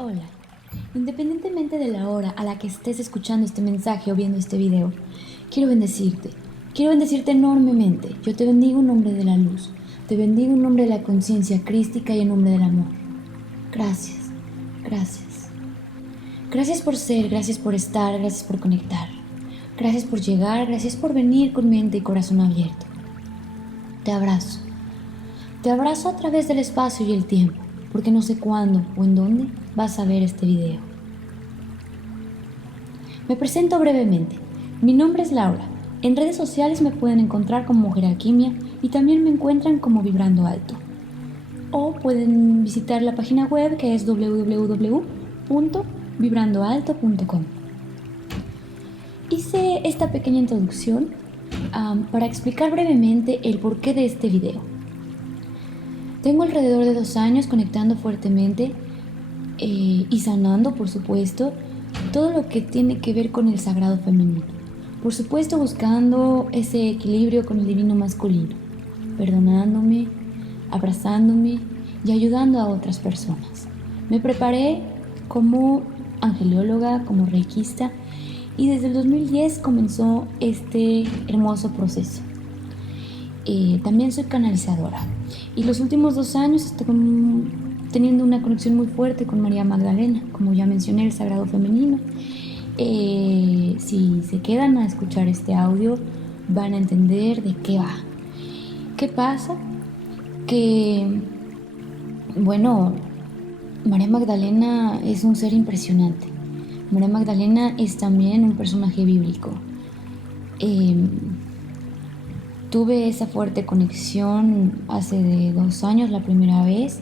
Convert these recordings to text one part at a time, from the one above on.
Hola, independientemente de la hora a la que estés escuchando este mensaje o viendo este video, quiero bendecirte. Quiero bendecirte enormemente. Yo te bendigo en nombre de la luz. Te bendigo en nombre de la conciencia crística y en nombre del amor. Gracias, gracias. Gracias por ser, gracias por estar, gracias por conectar. Gracias por llegar, gracias por venir con mente y corazón abierto. Te abrazo. Te abrazo a través del espacio y el tiempo, porque no sé cuándo o en dónde vas a ver este video. Me presento brevemente. Mi nombre es Laura. En redes sociales me pueden encontrar como Mujer Alquimia y también me encuentran como Vibrando Alto. O pueden visitar la página web que es www.vibrandoalto.com. Hice esta pequeña introducción para explicar brevemente el porqué de este video. Tengo alrededor de 2 años conectando fuertemente y sanando, por supuesto, todo lo que tiene que ver con el sagrado femenino. Por supuesto, buscando ese equilibrio con el divino masculino, perdonándome, abrazándome y ayudando a otras personas. Me preparé como angelióloga, como reikista, y desde el 2010 comenzó este hermoso proceso. También soy canalizadora y los últimos 2 años estoy teniendo una conexión muy fuerte con María Magdalena, como ya mencioné, el sagrado femenino. Si se quedan a escuchar este audio van a entender de qué va. ¿Qué pasa? Que, bueno, María Magdalena es un ser impresionante. María Magdalena es también un personaje bíblico. Tuve esa fuerte conexión hace de 2 años la primera vez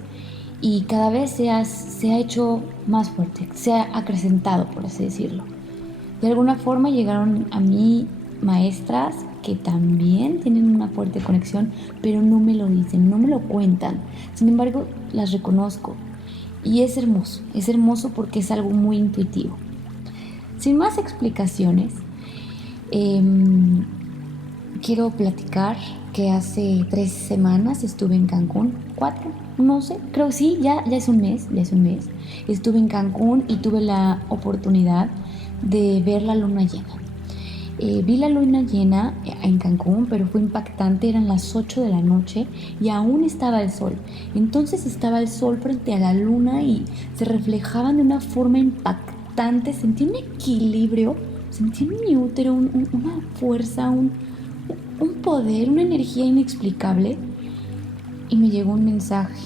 y cada vez se ha hecho más fuerte, se ha acrecentado, por así decirlo. De alguna forma llegaron a mí maestras que también tienen una fuerte conexión, pero no me lo dicen, no me lo cuentan. Sin embargo, las reconozco y es hermoso porque es algo muy intuitivo. Sin más explicaciones, quiero platicar que hace 3 semanas estuve en Cancún, 4, no sé, creo que sí, ya es un mes. Estuve en Cancún y tuve la oportunidad de ver la luna llena. Vi la luna llena en Cancún, pero fue impactante, eran las 8 de la noche y aún estaba el sol. Entonces estaba el sol frente a la luna y se reflejaban de una forma impactante, sentí un equilibrio, sentí en mi útero una fuerza, un poder, una energía inexplicable y me llegó un mensaje.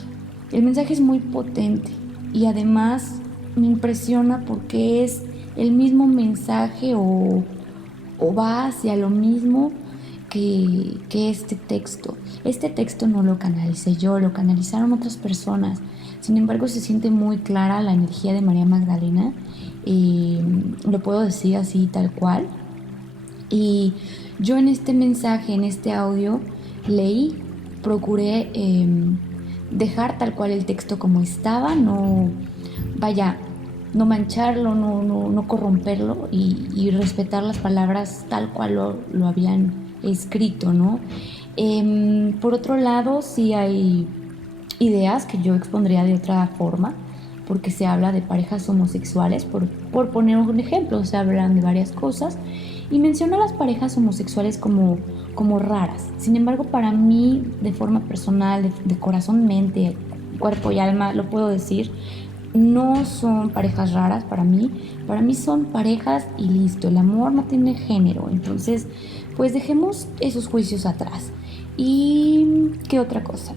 El mensaje es muy potente y además me impresiona porque es el mismo mensaje o va hacia lo mismo que este texto. Este texto no lo canalicé yo, lo canalizaron otras personas. Sin embargo, se siente muy clara la energía de María Magdalena. Lo puedo decir así, tal cual. Y yo en este mensaje, en este audio, procuré dejar tal cual el texto como estaba, no mancharlo, no corromperlo y respetar las palabras tal cual lo habían escrito, ¿no? Por otro lado, sí hay ideas que yo expondría de otra forma, porque se habla de parejas homosexuales, por poner un ejemplo, se hablan de varias cosas, y menciono a las parejas homosexuales como raras. Sin embargo, para mí, de forma personal, de corazón, mente, cuerpo y alma, lo puedo decir, no son parejas raras para mí son parejas y listo, el amor no tiene género, entonces pues dejemos esos juicios atrás. ¿Y qué otra cosa?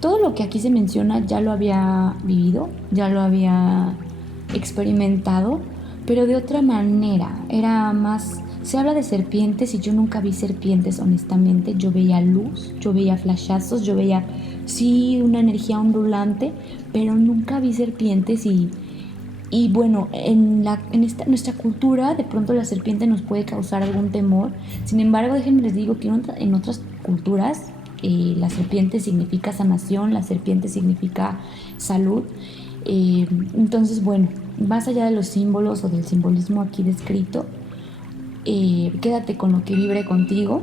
Todo lo que aquí se menciona ya lo había vivido, ya lo había experimentado, pero de otra manera, era más. Se habla de serpientes y yo nunca vi serpientes, honestamente. Yo veía luz, yo veía flashazos, yo veía, sí, una energía ondulante, pero nunca vi serpientes y bueno, en nuestra cultura de pronto la serpiente nos puede causar algún temor. Sin embargo, déjenme les digo que en otras culturas la serpiente significa sanación, la serpiente significa salud. Entonces, bueno, más allá de los símbolos o del simbolismo aquí descrito, quédate con lo que vibre contigo.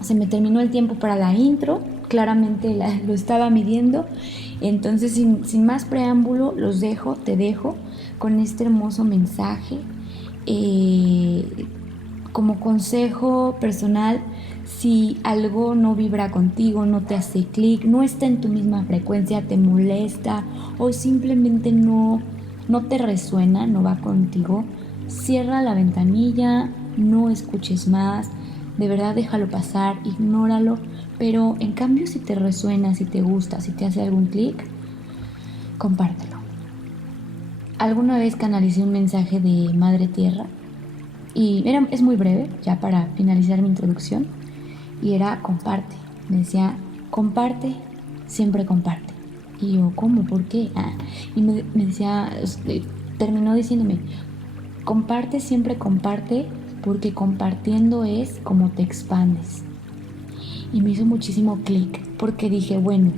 Se me terminó el tiempo para la intro. claramente lo estaba midiendo. Entonces, sin más preámbulo, te dejo con este hermoso mensaje. Como consejo personal, si algo no vibra contigo, no te hace clic, no está en tu misma frecuencia, te molesta o simplemente no te resuena, no va contigo, cierra la ventanilla, no escuches más, de verdad déjalo pasar, ignóralo. Pero en cambio, si te resuena, si te gusta, si te hace algún clic, compártelo. Alguna vez canalicé un mensaje de Madre Tierra y es muy breve, ya para finalizar mi introducción, y era comparte. Me decía, comparte, siempre comparte. Y yo, ¿cómo? ¿Por qué? Y me decía, terminó diciéndome, comparte, siempre comparte, porque compartiendo es como te expandes. Y me hizo muchísimo clic, porque dije, bueno,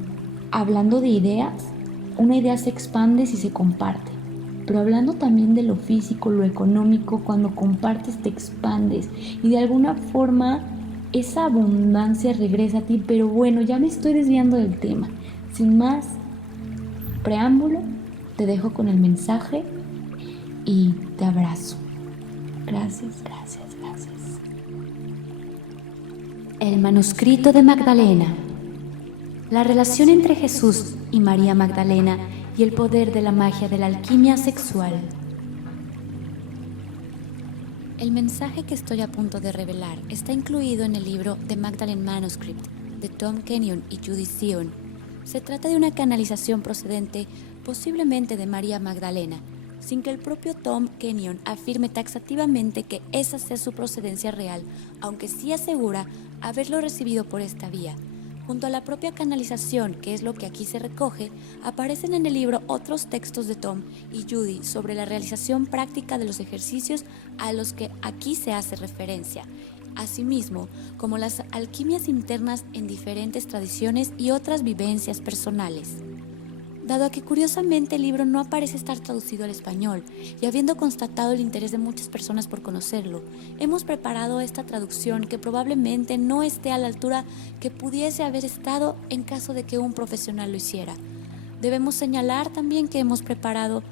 hablando de ideas, una idea se expande si se comparte. Pero hablando también de lo físico, lo económico, cuando compartes te expandes y de alguna forma esa abundancia regresa a ti. Pero bueno, ya me estoy desviando del tema. Sin más preámbulo, te dejo con el mensaje y te abrazo. Gracias, gracias, gracias. El manuscrito de Magdalena. La relación entre Jesús y María Magdalena y el poder de la magia de la alquimia sexual. El mensaje que estoy a punto de revelar está incluido en el libro The Magdalene Manuscript de Tom Kenyon y Judy Sion. Se trata de una canalización procedente posiblemente de María Magdalena, sin que el propio Tom Kenyon afirme taxativamente que esa sea su procedencia real, aunque sí asegura haberlo recibido por esta vía. Junto a la propia canalización, que es lo que aquí se recoge, aparecen en el libro otros textos de Tom y Judy sobre la realización práctica de los ejercicios a los que aquí se hace referencia, asimismo como las alquimias internas en diferentes tradiciones y otras vivencias personales. Dado que curiosamente el libro no parece estar traducido al español y habiendo constatado el interés de muchas personas por conocerlo, hemos preparado esta traducción que probablemente no esté a la altura que pudiese haber estado en caso de que un profesional lo hiciera. Debemos señalar también que hemos preparado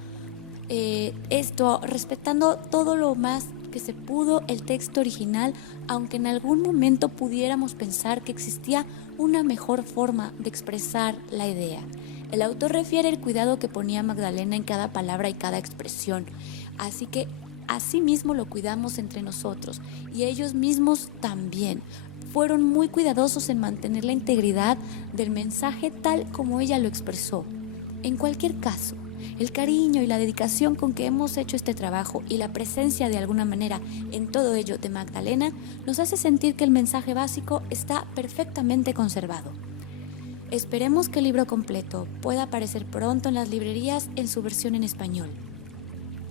esto respetando todo lo más que se pudo el texto original, aunque en algún momento pudiéramos pensar que existía una mejor forma de expresar la idea. El autor refiere el cuidado que ponía Magdalena en cada palabra y cada expresión, así que asimismo lo cuidamos entre nosotros y ellos mismos también. Fueron muy cuidadosos en mantener la integridad del mensaje tal como ella lo expresó. En cualquier caso, el cariño y la dedicación con que hemos hecho este trabajo y la presencia de alguna manera en todo ello de Magdalena nos hace sentir que el mensaje básico está perfectamente conservado. Esperemos que el libro completo pueda aparecer pronto en las librerías en su versión en español.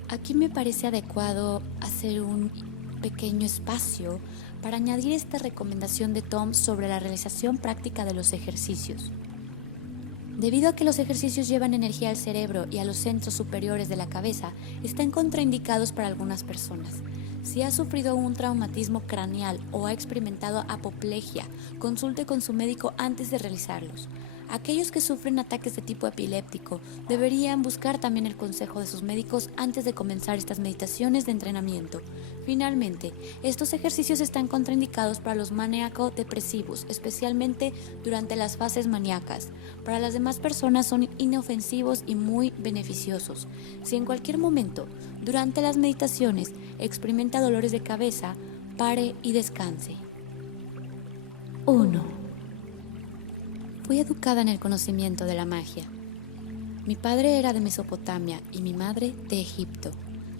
Aquí me parece adecuado hacer un pequeño espacio para añadir esta recomendación de Tom sobre la realización práctica de los ejercicios. Debido a que los ejercicios llevan energía al cerebro y a los centros superiores de la cabeza, están contraindicados para algunas personas. Si ha sufrido un traumatismo craneal o ha experimentado apoplejía, consulte con su médico antes de realizarlos. Aquellos que sufren ataques de tipo epiléptico deberían buscar también el consejo de sus médicos antes de comenzar estas meditaciones de entrenamiento. Finalmente, estos ejercicios están contraindicados para los maníaco-depresivos, especialmente durante las fases maníacas. Para las demás personas son inofensivos y muy beneficiosos. Si en cualquier momento, durante las meditaciones, experimenta dolores de cabeza, pare y descanse. 1. Fui educada en el conocimiento de la magia. Mi padre era de Mesopotamia y mi madre de Egipto.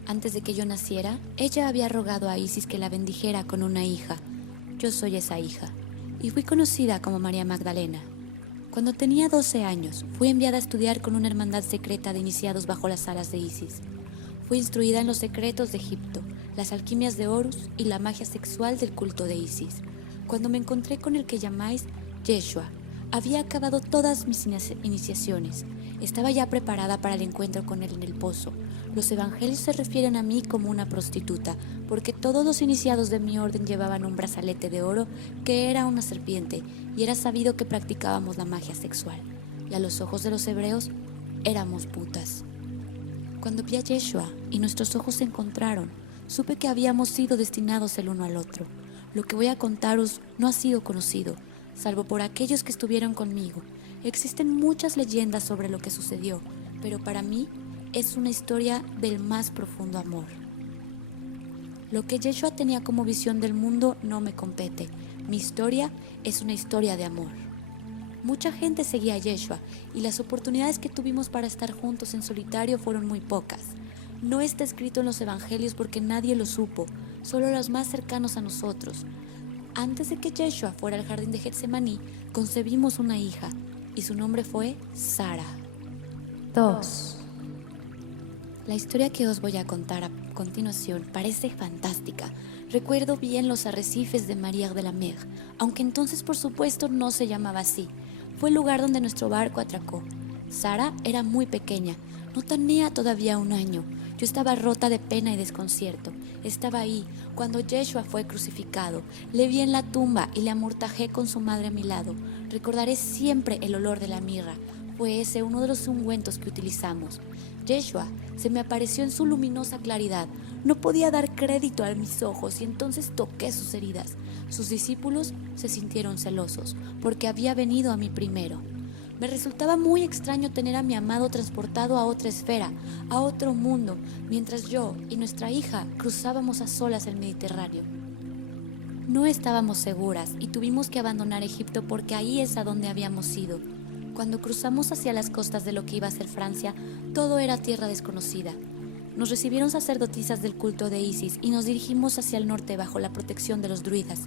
Antes de que yo naciera, ella había rogado a Isis que la bendijera con una hija. Yo soy esa hija, y fui conocida como María Magdalena. Cuando tenía 12 años, fui enviada a estudiar con una hermandad secreta de iniciados bajo las alas de Isis. Fui instruida en los secretos de Egipto, las alquimias de Horus y la magia sexual del culto de Isis. Cuando me encontré con el que llamáis Yeshua, había acabado todas mis iniciaciones. Estaba ya preparada para el encuentro con él en el pozo. Los evangelios se refieren a mí como una prostituta, porque todos los iniciados de mi orden llevaban un brazalete de oro que era una serpiente, y era sabido que practicábamos la magia sexual. Y a los ojos de los hebreos, éramos putas. Cuando vi a Yeshua y nuestros ojos se encontraron, supe que habíamos sido destinados el uno al otro. Lo que voy a contaros no ha sido conocido, salvo por aquellos que estuvieron conmigo. Existen muchas leyendas sobre lo que sucedió, pero para mí es una historia del más profundo amor. Lo que Yeshua tenía como visión del mundo no me compete. Mi historia es una historia de amor. Mucha gente seguía a Yeshua y las oportunidades que tuvimos para estar juntos en solitario fueron muy pocas. No está escrito en los evangelios porque nadie lo supo, solo los más cercanos a nosotros. Antes de que Yeshua fuera al jardín de Getsemaní, concebimos una hija y su nombre fue Sara. 2. La historia que os voy a contar a continuación parece fantástica. Recuerdo bien los arrecifes de María de la Mer, aunque entonces por supuesto no se llamaba así. Fue el lugar donde nuestro barco atracó. Sara era muy pequeña, no tenía todavía 1 año. Yo estaba rota de pena y desconcierto. Estaba ahí cuando Yeshua fue crucificado. Le vi en la tumba y le amortajé con su madre a mi lado. Recordaré siempre el olor de la mirra. Fue ese uno de los ungüentos que utilizamos. Yeshua se me apareció en su luminosa claridad. No podía dar crédito a mis ojos y entonces toqué sus heridas. Sus discípulos se sintieron celosos porque había venido a mí primero. Me resultaba muy extraño tener a mi amado transportado a otra esfera, a otro mundo, mientras yo y nuestra hija cruzábamos a solas el Mediterráneo. No estábamos seguras y tuvimos que abandonar Egipto porque ahí es a donde habíamos ido. Cuando cruzamos hacia las costas de lo que iba a ser Francia, todo era tierra desconocida. Nos recibieron sacerdotisas del culto de Isis y nos dirigimos hacia el norte bajo la protección de los druidas.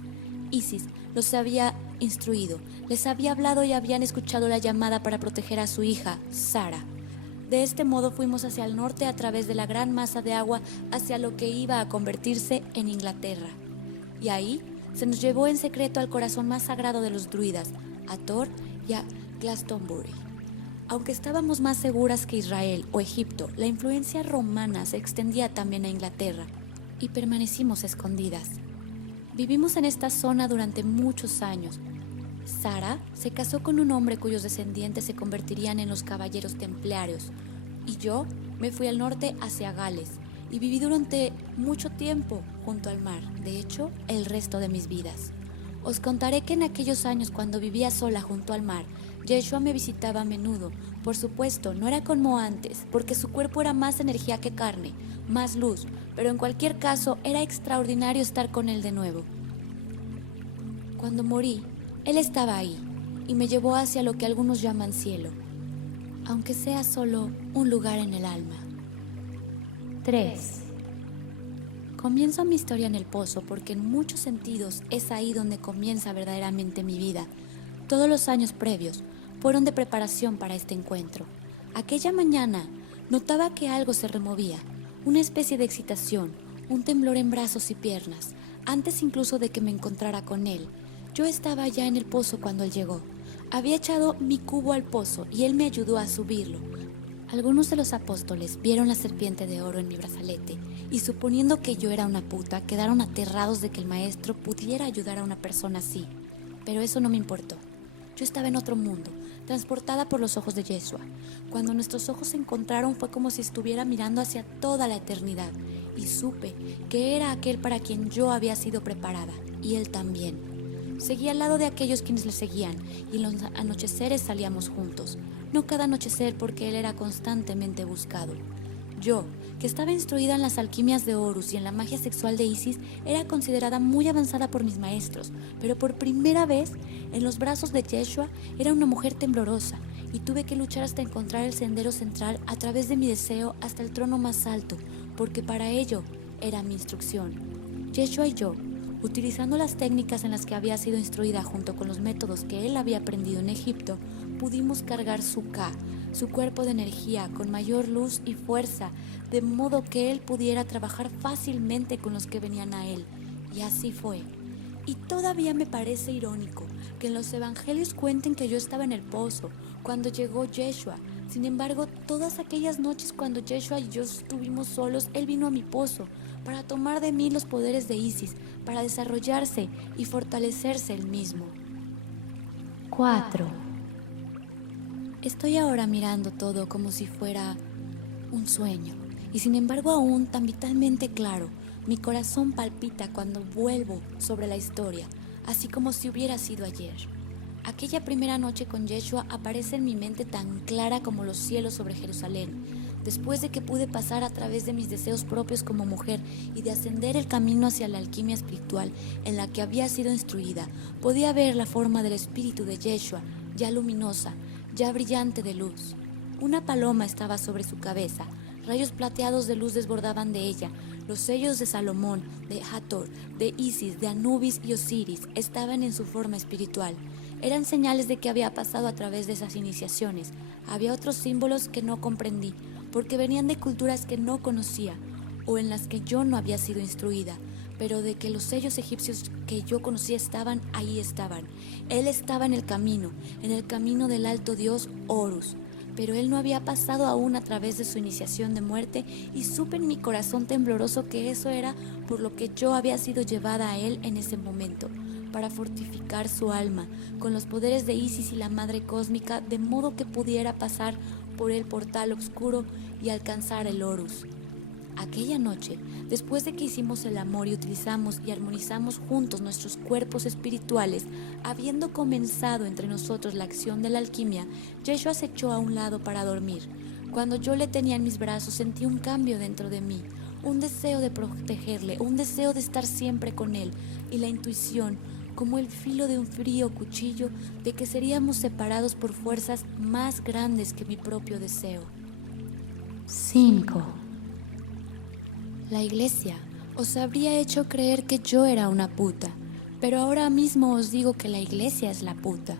Isis los había instruido, les había hablado y habían escuchado la llamada para proteger a su hija, Sara. De este modo fuimos hacia el norte a través de la gran masa de agua hacia lo que iba a convertirse en Inglaterra. Y ahí se nos llevó en secreto al corazón más sagrado de los druidas, a Thor y a Glastonbury. Aunque estábamos más seguras que Israel o Egipto, la influencia romana se extendía también a Inglaterra y permanecimos escondidas. Vivimos en esta zona durante muchos años. Sara se casó con un hombre cuyos descendientes se convertirían en los caballeros templarios y yo me fui al norte hacia Gales y viví durante mucho tiempo junto al mar, de hecho, el resto de mis vidas. Os contaré que en aquellos años cuando vivía sola junto al mar, Yeshua me visitaba a menudo. Por supuesto, no era como antes, porque su cuerpo era más energía que carne, más luz, pero en cualquier caso era extraordinario estar con él de nuevo. Cuando morí, él estaba ahí y me llevó hacia lo que algunos llaman cielo, aunque sea solo un lugar en el alma. 3. Comienzo mi historia en el pozo porque en muchos sentidos es ahí donde comienza verdaderamente mi vida. Todos los años previos fueron de preparación para este encuentro. Aquella mañana notaba que algo se removía, una especie de excitación, un temblor en brazos y piernas, antes incluso de que me encontrara con él. Yo estaba ya en el pozo cuando él llegó. Había echado mi cubo al pozo y él me ayudó a subirlo. Algunos de los apóstoles vieron la serpiente de oro en mi brazalete y suponiendo que yo era una puta, quedaron aterrados de que el maestro pudiera ayudar a una persona así. Pero eso no me importó. Yo estaba en otro mundo, transportada por los ojos de Yeshua. Cuando nuestros ojos se encontraron fue como si estuviera mirando hacia toda la eternidad y supe que era aquel para quien yo había sido preparada y él también. Seguí al lado de aquellos quienes le seguían y en los anocheceres salíamos juntos. No cada anochecer porque él era constantemente buscado. Yo, que estaba instruida en las alquimias de Horus y en la magia sexual de Isis, era considerada muy avanzada por mis maestros, pero por primera vez, en los brazos de Yeshua, era una mujer temblorosa y tuve que luchar hasta encontrar el sendero central a través de mi deseo hasta el trono más alto, porque para ello era mi instrucción. Yeshua y yo, utilizando las técnicas en las que había sido instruida junto con los métodos que él había aprendido en Egipto, pudimos cargar su Ka, su cuerpo de energía, con mayor luz y fuerza, de modo que él pudiera trabajar fácilmente con los que venían a él. Y así fue. Y todavía me parece irónico que en los evangelios cuenten que yo estaba en el pozo cuando llegó Yeshua, Sin embargo, todas aquellas noches cuando Yeshua y yo estuvimos solos, él vino a mi pozo para tomar de mí los poderes de Isis, para desarrollarse y fortalecerse él mismo. 4. Estoy ahora mirando todo como si fuera un sueño, y sin embargo aún tan vitalmente claro. Mi corazón palpita cuando vuelvo sobre la historia, así como si hubiera sido ayer. Aquella primera noche con Yeshua aparece en mi mente tan clara como los cielos sobre Jerusalén. Después de que pude pasar a través de mis deseos propios como mujer y de ascender el camino hacia la alquimia espiritual en la que había sido instruida, podía ver la forma del espíritu de Yeshua, ya luminosa, ya brillante de luz. Una paloma estaba sobre su cabeza, rayos plateados de luz desbordaban de ella, los sellos de Salomón, de Hathor, de Isis, de Anubis y Osiris estaban en su forma espiritual. Eran señales de que había pasado a través de esas iniciaciones. Había otros símbolos que no comprendí, porque venían de culturas que no conocía, o en las que yo no había sido instruida, pero de que los sellos egipcios que yo conocía estaban, ahí estaban. Él estaba en el camino del alto dios Horus, pero él no había pasado aún a través de su iniciación de muerte, y supe en mi corazón tembloroso que eso era por lo que yo había sido llevada a él en ese momento, para fortificar su alma con los poderes de Isis y la Madre Cósmica, de modo que pudiera pasar por el portal oscuro y alcanzar el Horus. Aquella noche, después de que hicimos el amor y utilizamos y armonizamos juntos nuestros cuerpos espirituales, habiendo comenzado entre nosotros la acción de la alquimia, Yeshua se echó a un lado para dormir. Cuando yo le tenía en mis brazos, sentí un cambio dentro de mí, un deseo de protegerle, un deseo de estar siempre con él, y la intuición, como el filo de un frío cuchillo, de que seríamos separados por fuerzas más grandes que mi propio deseo. 5. La iglesia os habría hecho creer que yo era una puta, pero ahora mismo os digo que la iglesia es la puta,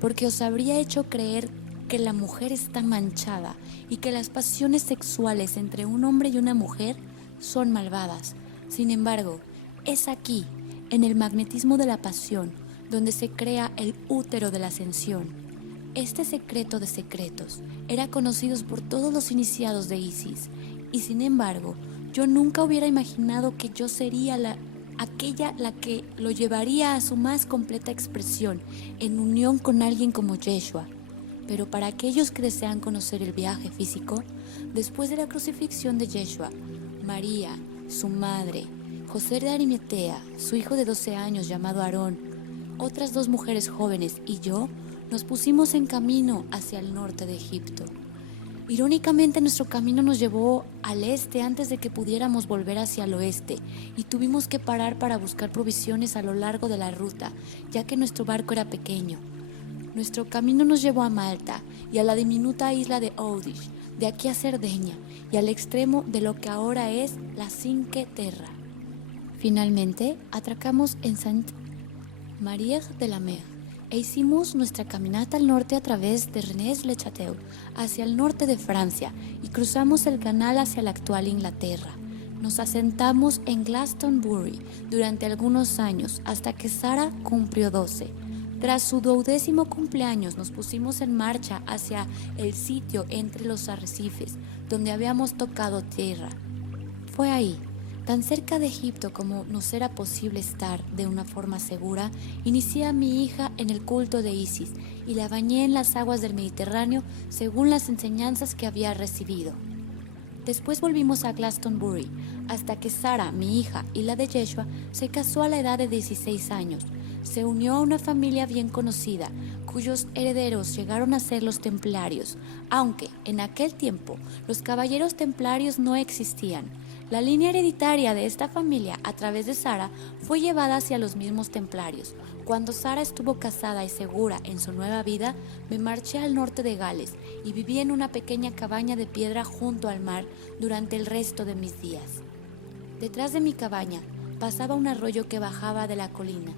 porque os habría hecho creer que la mujer está manchada y que las pasiones sexuales entre un hombre y una mujer son malvadas. Sin embargo, es aquí, en el magnetismo de la pasión, donde se crea el útero de la ascensión. Este secreto de secretos era conocido por todos los iniciados de Isis, y sin embargo, yo nunca hubiera imaginado que yo sería aquella la que lo llevaría a su más completa expresión, en unión con alguien como Yeshua. Pero para aquellos que desean conocer el viaje físico, después de la crucifixión de Yeshua, María, su madre, José de Arimatea, su hijo de 12 años llamado Aarón, otras 2 mujeres jóvenes y yo nos pusimos en camino hacia el norte de Egipto. Irónicamente, nuestro camino nos llevó al este antes de que pudiéramos volver hacia el oeste, y tuvimos que parar para buscar provisiones a lo largo de la ruta, ya que nuestro barco era pequeño. Nuestro camino nos llevó a Malta y a la diminuta isla de Oudish, de aquí a Cerdeña y al extremo de lo que ahora es la Cinque Terre. Finalmente, atracamos en Sainte-Marie-de-la-Mer e hicimos nuestra caminata al norte a través de Rennes-le-Château hacia el norte de Francia, y cruzamos el canal hacia la actual Inglaterra. Nos asentamos en Glastonbury durante algunos años hasta que Sara cumplió 12. Tras su 12º cumpleaños nos pusimos en marcha hacia el sitio entre los arrecifes donde habíamos tocado tierra. Fue ahí, tan cerca de Egipto como nos era posible estar de una forma segura, inicié a mi hija en el culto de Isis y la bañé en las aguas del Mediterráneo según las enseñanzas que había recibido. Después volvimos a Glastonbury, hasta que Sara, mi hija, y la de Yeshua, se casó a la edad de 16 años. Se unió a una familia bien conocida, cuyos herederos llegaron a ser los templarios, aunque en aquel tiempo los caballeros templarios no existían. La línea hereditaria de esta familia, a través de Sara, fue llevada hacia los mismos templarios. Cuando Sara estuvo casada y segura en su nueva vida, me marché al norte de Gales y viví en una pequeña cabaña de piedra junto al mar durante el resto de mis días. Detrás de mi cabaña pasaba un arroyo que bajaba de la colina,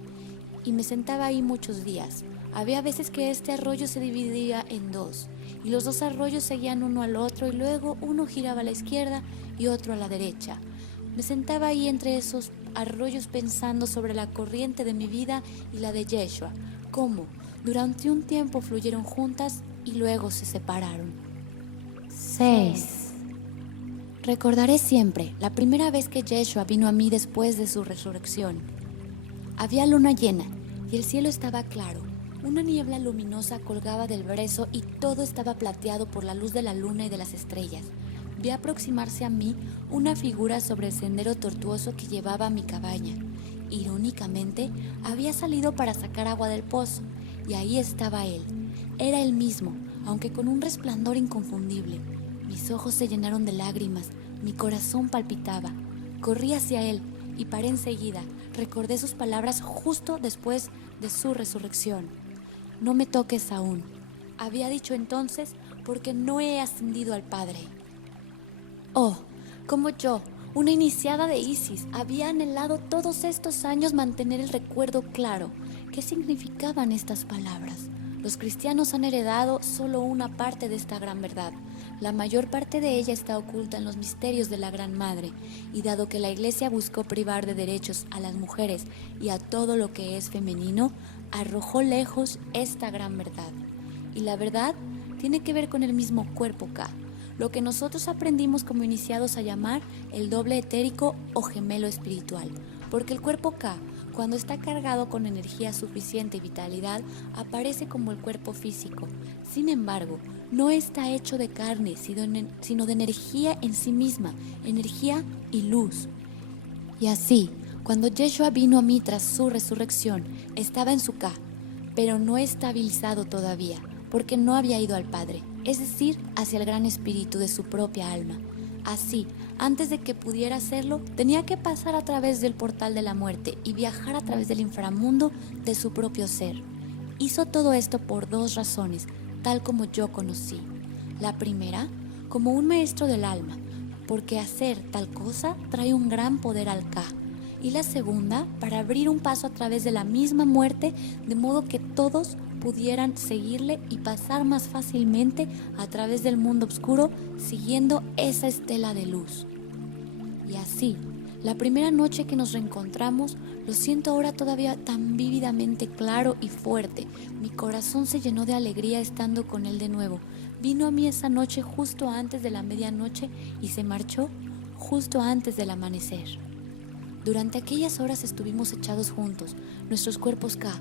y me sentaba ahí muchos días. Había veces que este arroyo se dividía en 2, y los 2 arroyos seguían uno al otro, y luego uno giraba a la izquierda y otro a la derecha. Me sentaba ahí entre esos arroyos pensando sobre la corriente de mi vida y la de Yeshua, cómo durante un tiempo fluyeron juntas y luego se separaron. 6. Recordaré siempre la primera vez que Yeshua vino a mí después de su resurrección. Había luna llena y el cielo estaba claro. Una niebla luminosa colgaba del brezo y todo estaba plateado por la luz de la luna y de las estrellas. Vi aproximarse a mí una figura sobre el sendero tortuoso que llevaba a mi cabaña. Irónicamente, había salido para sacar agua del pozo, y ahí estaba él. Era él mismo, aunque con un resplandor inconfundible. Mis ojos se llenaron de lágrimas, mi corazón palpitaba. Corrí hacia él y paré enseguida. Recordé sus palabras justo después de su resurrección. No me toques aún, había dicho entonces, porque no he ascendido al Padre. Oh, como yo, una iniciada de Isis, había anhelado todos estos años mantener el recuerdo claro. ¿Qué significaban estas palabras? Los cristianos han heredado solo una parte de esta gran verdad. La mayor parte de ella está oculta en los misterios de la Gran Madre, y dado que la Iglesia buscó privar de derechos a las mujeres y a todo lo que es femenino, arrojó lejos esta gran verdad. Y la verdad tiene que ver con el mismo cuerpo K, lo que nosotros aprendimos como iniciados a llamar el doble etérico o gemelo espiritual, porque el cuerpo K, cuando está cargado con energía suficiente y vitalidad, aparece como el cuerpo físico. Sin embargo, no está hecho de carne, sino de energía en sí misma, energía y luz. Y así, cuando Yeshua vino a mí tras su resurrección, estaba en su K, pero no estabilizado todavía, porque no había ido al Padre, es decir, hacia el gran espíritu de su propia alma. Así, antes de que pudiera hacerlo, tenía que pasar a través del portal de la muerte y viajar a través del inframundo de su propio ser. Hizo todo esto por 2 razones, tal como yo conocí. La primera, como un maestro del alma, porque hacer tal cosa trae un gran poder al K. Y la segunda, para abrir un paso a través de la misma muerte, de modo que todos pudieran seguirle y pasar más fácilmente a través del mundo oscuro, siguiendo esa estela de luz. Y así, la primera noche que nos reencontramos, lo siento ahora todavía tan vívidamente claro y fuerte. Mi corazón se llenó de alegría estando con él de nuevo. Vino a mí esa noche justo antes de la medianoche y se marchó justo antes del amanecer. Durante aquellas horas estuvimos echados juntos, nuestros cuerpos K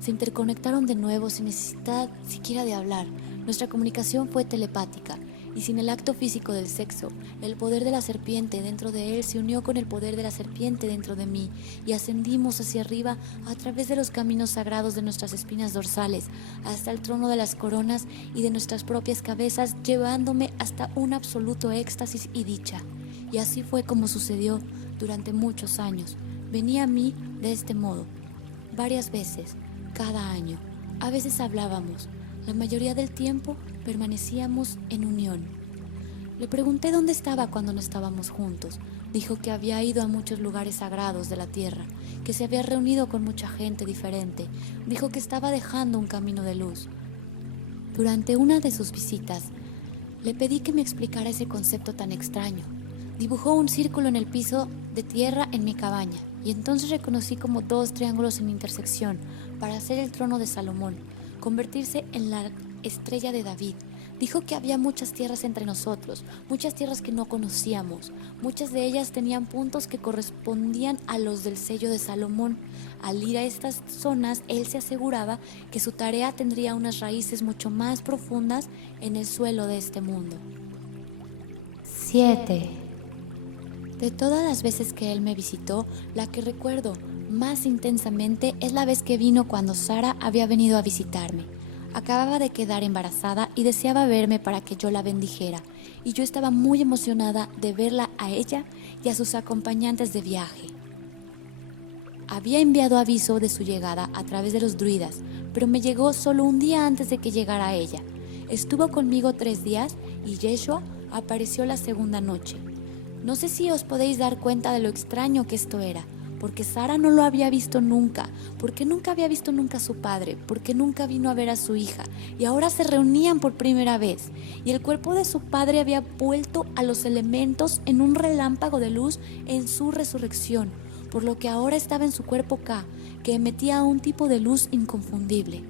se interconectaron de nuevo sin necesidad siquiera de hablar. Nuestra comunicación fue telepática y sin el acto físico del sexo, el poder de la serpiente dentro de él se unió con el poder de la serpiente dentro de mí y ascendimos hacia arriba a través de los caminos sagrados de nuestras espinas dorsales hasta el trono de las coronas y de nuestras propias cabezas, llevándome hasta un absoluto éxtasis y dicha. Y así fue como sucedió durante muchos años. Venía a mí de este modo, varias veces, cada año. A veces hablábamos, la mayoría del tiempo permanecíamos en unión. Le pregunté dónde estaba cuando no estábamos juntos. Dijo que había ido a muchos lugares sagrados de la tierra, que se había reunido con mucha gente diferente. Dijo que estaba dejando un camino de luz. Durante una de sus visitas, le pedí que me explicara ese concepto tan extraño. Dibujó un círculo en el piso de tierra en mi cabaña y entonces reconocí como 2 triángulos en intersección para hacer el trono de Salomón, convertirse en la estrella de David. Dijo que había muchas tierras entre nosotros, muchas tierras que no conocíamos. Muchas de ellas tenían puntos que correspondían a los del sello de Salomón. Al ir a estas zonas, él se aseguraba que su tarea tendría unas raíces mucho más profundas en el suelo de este mundo. 7. De todas las veces que él me visitó, la que recuerdo más intensamente es la vez que vino cuando Sara había venido a visitarme. Acababa de quedar embarazada y deseaba verme para que yo la bendijera, y yo estaba muy emocionada de verla a ella y a sus acompañantes de viaje. Había enviado aviso de su llegada a través de los druidas, pero me llegó solo un día antes de que llegara ella. Estuvo conmigo 3 días y Yeshua apareció la segunda noche. No sé si os podéis dar cuenta de lo extraño que esto era, porque Sara no lo había visto nunca, porque nunca había visto nunca a su padre, porque nunca vino a ver a su hija, y ahora se reunían por primera vez, y el cuerpo de su padre había vuelto a los elementos en un relámpago de luz en su resurrección, por lo que ahora estaba en su cuerpo K, que emitía un tipo de luz inconfundible.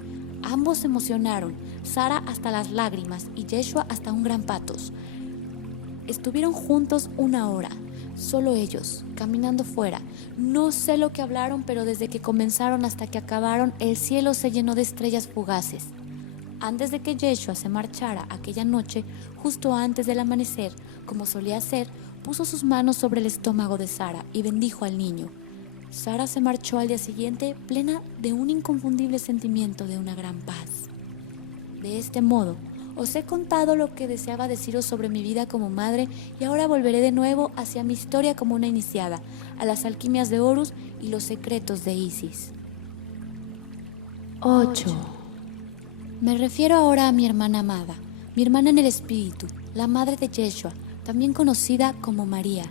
Ambos se emocionaron, Sara hasta las lágrimas y Yeshua hasta un gran patos. Estuvieron juntos 1 hora, solo ellos, caminando fuera. No sé lo que hablaron, pero desde que comenzaron hasta que acabaron, el cielo se llenó de estrellas fugaces. Antes de que Yeshua se marchara aquella noche, justo antes del amanecer, como solía hacer, puso sus manos sobre el estómago de Sara y bendijo al niño. Sara se marchó al día siguiente plena de un inconfundible sentimiento de una gran paz. De este modo, os he contado lo que deseaba deciros sobre mi vida como madre y ahora volveré de nuevo hacia mi historia como una iniciada, a las alquimias de Horus y los secretos de Isis. 8. Me refiero ahora a mi hermana amada, mi hermana en el espíritu, la madre de Yeshua, también conocida como María.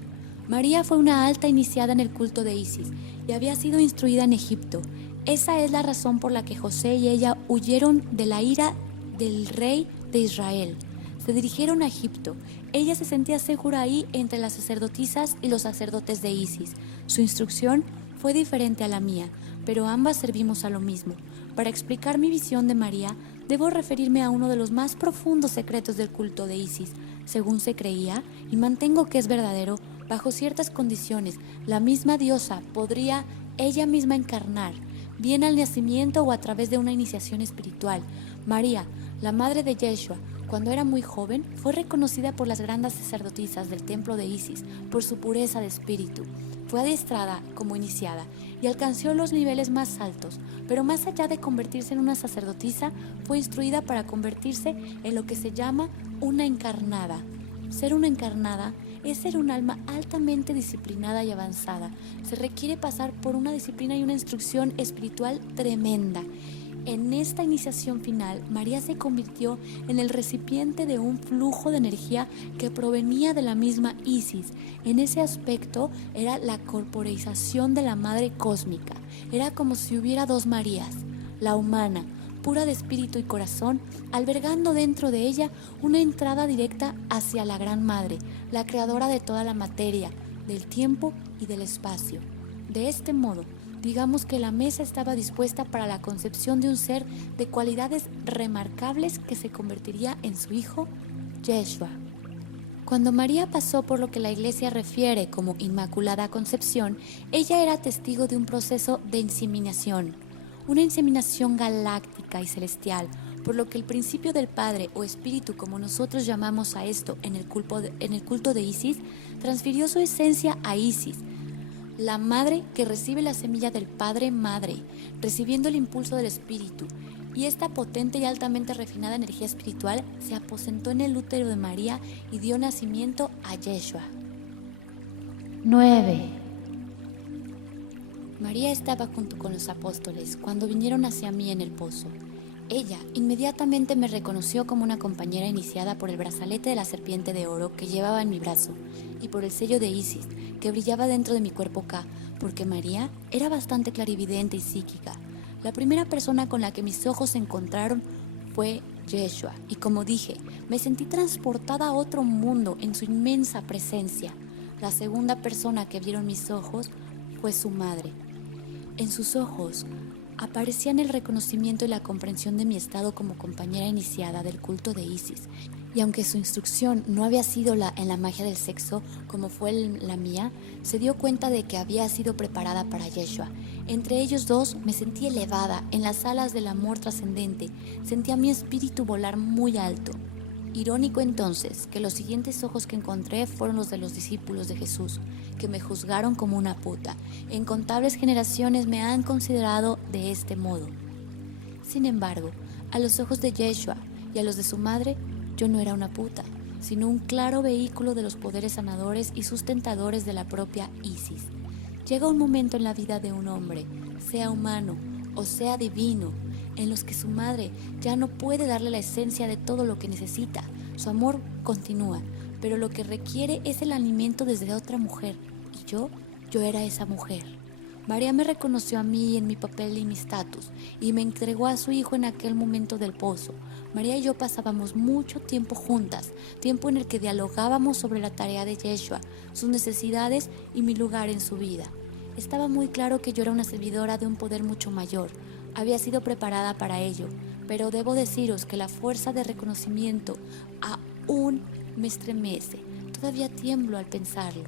María fue una alta iniciada en el culto de Isis y había sido instruida en Egipto. Esa es la razón por la que José y ella huyeron de la ira del rey de Israel. Se dirigieron a Egipto. Ella se sentía segura ahí entre las sacerdotisas y los sacerdotes de Isis. Su instrucción fue diferente a la mía, pero ambas servimos a lo mismo. Para explicar mi visión de María, debo referirme a uno de los más profundos secretos del culto de Isis. Según se creía, y mantengo que es verdadero, bajo ciertas condiciones, la misma diosa podría ella misma encarnar, bien al nacimiento o a través de una iniciación espiritual. María, la madre de Yeshua, cuando era muy joven, fue reconocida por las grandes sacerdotisas del templo de Isis por su pureza de espíritu. Fue adiestrada como iniciada y alcanzó los niveles más altos, pero más allá de convertirse en una sacerdotisa, fue instruida para convertirse en lo que se llama una encarnada. Ser una encarnada es ser un alma altamente disciplinada y avanzada. Se requiere pasar por una disciplina y una instrucción espiritual tremenda. En esta iniciación final, María se convirtió en el recipiente de un flujo de energía que provenía de la misma Isis. En ese aspecto era la corporeización de la Madre Cósmica. Era como si hubiera dos Marías, la humana, pura de espíritu y corazón, albergando dentro de ella una entrada directa hacia la Gran Madre, la creadora de toda la materia, del tiempo y del espacio. De este modo, digamos que la mesa estaba dispuesta para la concepción de un ser de cualidades remarcables que se convertiría en su hijo, Yeshua. Cuando María pasó por lo que la Iglesia refiere como Inmaculada Concepción, ella era testigo de un proceso de inseminación, una inseminación galáctica y celestial, por lo que el principio del Padre o Espíritu, como nosotros llamamos a esto en el culto de Isis, transfirió su esencia a Isis, la madre que recibe la semilla del Padre Madre, recibiendo el impulso del Espíritu, y esta potente y altamente refinada energía espiritual se aposentó en el útero de María y dio nacimiento a Yeshua. 9. María estaba junto con los apóstoles cuando vinieron hacia mí en el pozo. Ella inmediatamente me reconoció como una compañera iniciada por el brazalete de la serpiente de oro que llevaba en mi brazo y por el sello de Isis que brillaba dentro de mi cuerpo K, porque María era bastante clarividente y psíquica. La primera persona con la que mis ojos se encontraron fue Yeshua, y como dije, me sentí transportada a otro mundo en su inmensa presencia. La segunda persona que vieron mis ojos fue su madre. En sus ojos aparecían el reconocimiento y la comprensión de mi estado como compañera iniciada del culto de Isis, y aunque su instrucción no había sido en la magia del sexo como fue la mía, se dio cuenta de que había sido preparada para Yeshua. Entre ellos dos me sentí elevada en las alas del amor trascendente, sentía mi espíritu volar muy alto. Irónico entonces que los siguientes ojos que encontré fueron los de los discípulos de Jesús, que me juzgaron como una puta. Incontables generaciones me han considerado de este modo. Sin embargo, a los ojos de Yeshua y a los de su madre, yo no era una puta, sino un claro vehículo de los poderes sanadores y sustentadores de la propia Isis. Llega un momento en la vida de un hombre, sea humano o sea divino, en los que su madre ya no puede darle la esencia de todo lo que necesita. Su amor continúa, pero lo que requiere es el alimento desde otra mujer, y yo era esa mujer. María me reconoció a mí en mi papel y mi estatus, y me entregó a su hijo en aquel momento del pozo. María y yo pasábamos mucho tiempo juntas, tiempo en el que dialogábamos sobre la tarea de Yeshua, sus necesidades y mi lugar en su vida. Estaba muy claro que yo era una servidora de un poder mucho mayor. Había sido preparada para ello, pero debo deciros que la fuerza de reconocimiento aún me estremece. todavía tiemblo al pensarlo.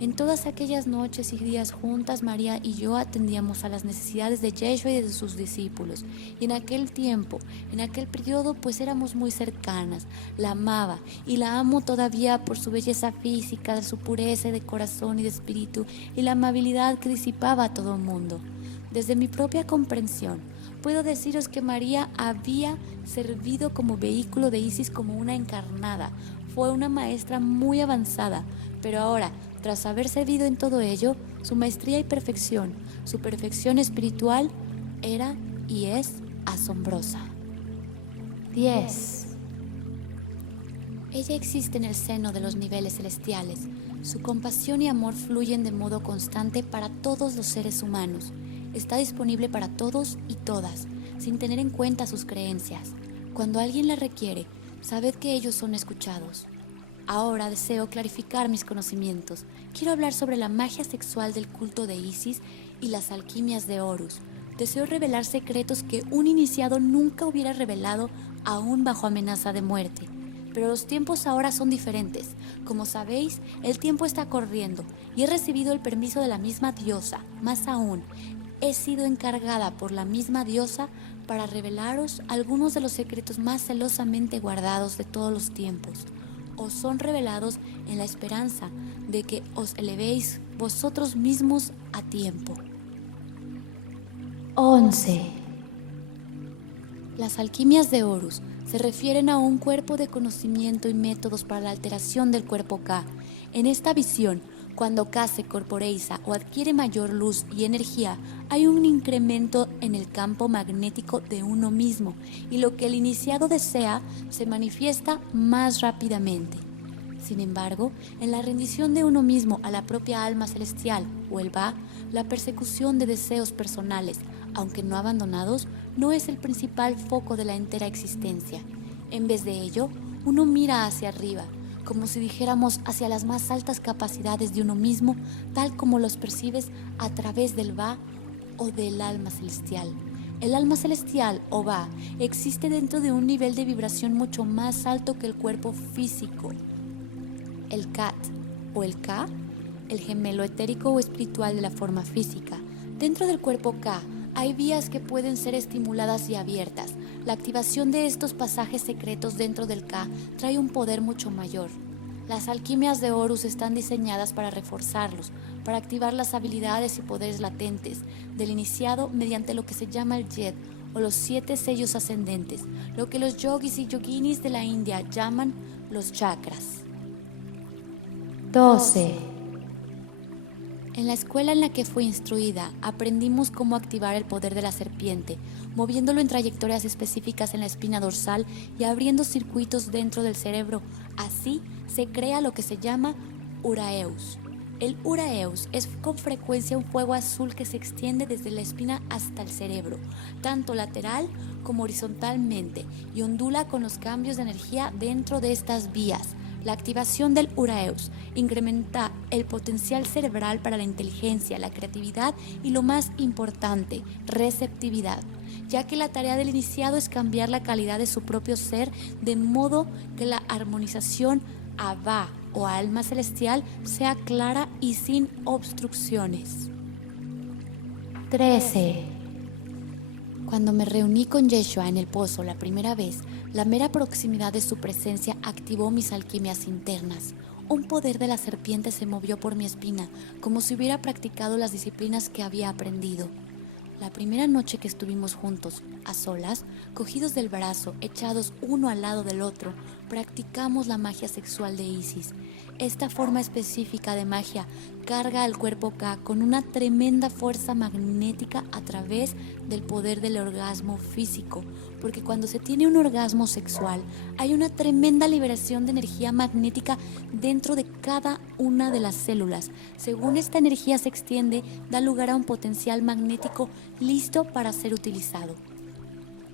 En todas aquellas noches y días juntas, María y yo atendíamos a las necesidades de Yeshua y de sus discípulos. Y en aquel tiempo, en aquel periodo, pues éramos muy cercanas. La amaba y la amo todavía por su belleza física, su pureza de corazón y de espíritu y la amabilidad que disipaba a todo el mundo. Desde mi propia comprensión, puedo deciros que María había servido como vehículo de Isis como una encarnada. Fue una maestra muy avanzada, pero ahora, tras haber servido en todo ello, su maestría y perfección, su perfección espiritual, era y es asombrosa. 10. Ella existe en el seno de los niveles celestiales. Su compasión y amor fluyen de modo constante para todos los seres humanos. Está disponible para todos y todas, sin tener en cuenta sus creencias. Cuando alguien la requiere, sabed que ellos son escuchados. Ahora deseo clarificar mis conocimientos. Quiero hablar sobre la magia sexual del culto de Isis y las alquimias de Horus. Deseo revelar secretos que un iniciado nunca hubiera revelado aún bajo amenaza de muerte. Pero los tiempos ahora son diferentes. Como sabéis, el tiempo está corriendo y he recibido el permiso de la misma diosa. Más aún, he sido encargada por la misma diosa para revelaros algunos de los secretos más celosamente guardados de todos los tiempos. Os son revelados en la esperanza de que os elevéis vosotros mismos a tiempo. 11. Las alquimias de Horus se refieren a un cuerpo de conocimiento y métodos para la alteración del cuerpo Ka. En esta visión, cuando Ka se corporeiza o adquiere mayor luz y energía, hay un incremento en el campo magnético de uno mismo y lo que el iniciado desea se manifiesta más rápidamente. Sin embargo, en la rendición de uno mismo a la propia alma celestial o el Ba, la persecución de deseos personales, aunque no abandonados, no es el principal foco de la entera existencia. En vez de ello, uno mira hacia arriba, como si dijéramos hacia las más altas capacidades de uno mismo, tal como los percibes a través del Ba o del alma celestial. El alma celestial o Ba existe dentro de un nivel de vibración mucho más alto que el cuerpo físico. El Kat o el Ka, el gemelo etérico o espiritual de la forma física. Dentro del cuerpo Ka hay vías que pueden ser estimuladas y abiertas. La activación de estos pasajes secretos dentro del Ka trae un poder mucho mayor. Las alquimias de Horus están diseñadas para reforzarlos, para activar las habilidades y poderes latentes del iniciado mediante lo que se llama el Yed o los 7 sellos ascendentes, lo que los yogis y yoginis de la India llaman los chakras. 12. En la escuela en la que fui instruida, aprendimos cómo activar el poder de la serpiente, moviéndolo en trayectorias específicas en la espina dorsal y abriendo circuitos dentro del cerebro. Así se crea lo que se llama Uraeus. El Uraeus es con frecuencia un fuego azul que se extiende desde la espina hasta el cerebro, tanto lateral como horizontalmente, y ondula con los cambios de energía dentro de estas vías. La activación del Uraeus incrementa el potencial cerebral para la inteligencia, la creatividad y, lo más importante, receptividad, ya que la tarea del iniciado es cambiar la calidad de su propio ser de modo que la armonización a Ba o alma celestial sea clara y sin obstrucciones. 13. Cuando me reuní con Yeshua en el pozo la primera vez, la mera proximidad de su presencia activó mis alquimias internas. Un poder de la serpiente se movió por mi espina, como si hubiera practicado las disciplinas que había aprendido. La primera noche que estuvimos juntos, a solas, cogidos del brazo, echados uno al lado del otro, practicamos la magia sexual de Isis. Esta forma específica de magia carga al cuerpo Ka con una tremenda fuerza magnética a través del poder del orgasmo físico, porque cuando se tiene un orgasmo sexual hay una tremenda liberación de energía magnética dentro de cada una de las células. Según esta energía se extiende, da lugar a un potencial magnético listo para ser utilizado.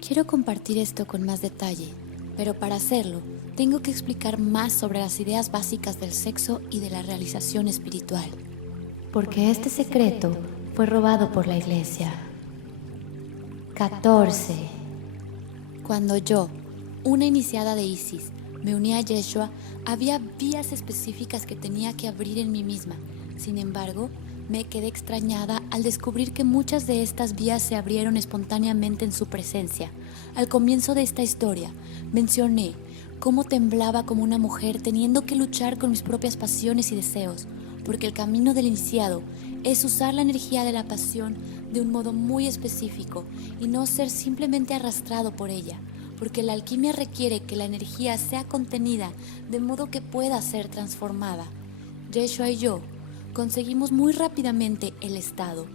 Quiero compartir esto con más detalle, pero para hacerlo tengo que explicar más sobre las ideas básicas del sexo y de la realización espiritual. Porque este secreto fue robado por la iglesia. 14. Cuando yo, una iniciada de Isis, Me uní a Yeshua, había vías específicas que tenía que abrir en mí misma. Sin embargo, me quedé extrañada al descubrir que muchas de estas vías se abrieron espontáneamente en su presencia. Al comienzo de esta historia, mencioné cómo temblaba como una mujer teniendo que luchar con mis propias pasiones y deseos, porque el camino del iniciado es usar la energía de la pasión de un modo muy específico y no ser simplemente arrastrado por ella, porque la alquimia requiere que la energía sea contenida de modo que pueda ser transformada. Yeshua y yo conseguimos muy rápidamente el estado.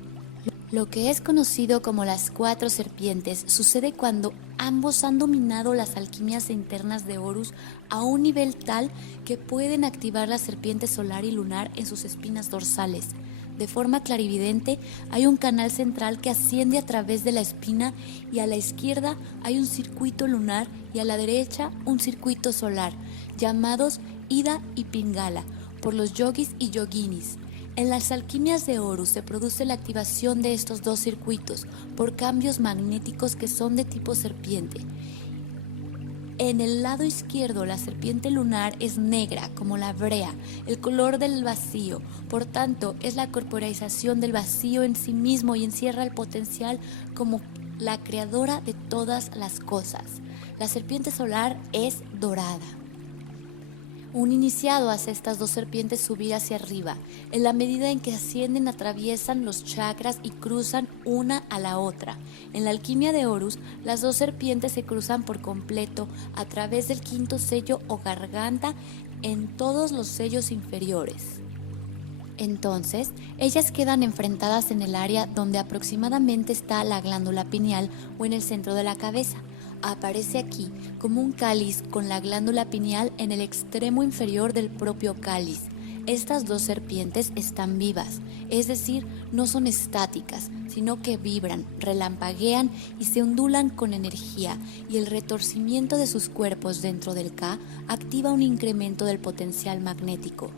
Lo que es conocido como las 4 serpientes sucede cuando ambos han dominado las alquimias internas de Horus a un nivel tal que pueden activar la serpiente solar y lunar en sus espinas dorsales. De forma clarividente, hay un canal central que asciende a través de la espina y a la izquierda hay un circuito lunar y a la derecha un circuito solar, llamados Ida y Pingala por los yogis y yoginis. En las alquimias de Horus se produce la activación de estos dos circuitos por cambios magnéticos que son de tipo serpiente. En el lado izquierdo, la serpiente lunar es negra, como la brea, el color del vacío. Por tanto, es la corporalización del vacío en sí mismo y encierra el potencial como la creadora de todas las cosas. La serpiente solar es dorada. Un iniciado hace estas dos serpientes subir hacia arriba. En la medida en que ascienden, atraviesan los chakras y cruzan una a la otra. En la alquimia de Horus, las dos serpientes se cruzan por completo a través del quinto sello o garganta en todos los sellos inferiores. Entonces, ellas quedan enfrentadas en el área donde aproximadamente está la glándula pineal o en el centro de la cabeza. Aparece aquí como un cáliz con la glándula pineal en el extremo inferior del propio cáliz. Estas dos serpientes están vivas, es decir, no son estáticas, sino que vibran, relampaguean y se ondulan con energía, y el retorcimiento de sus cuerpos dentro del Ka activa un incremento del potencial magnético.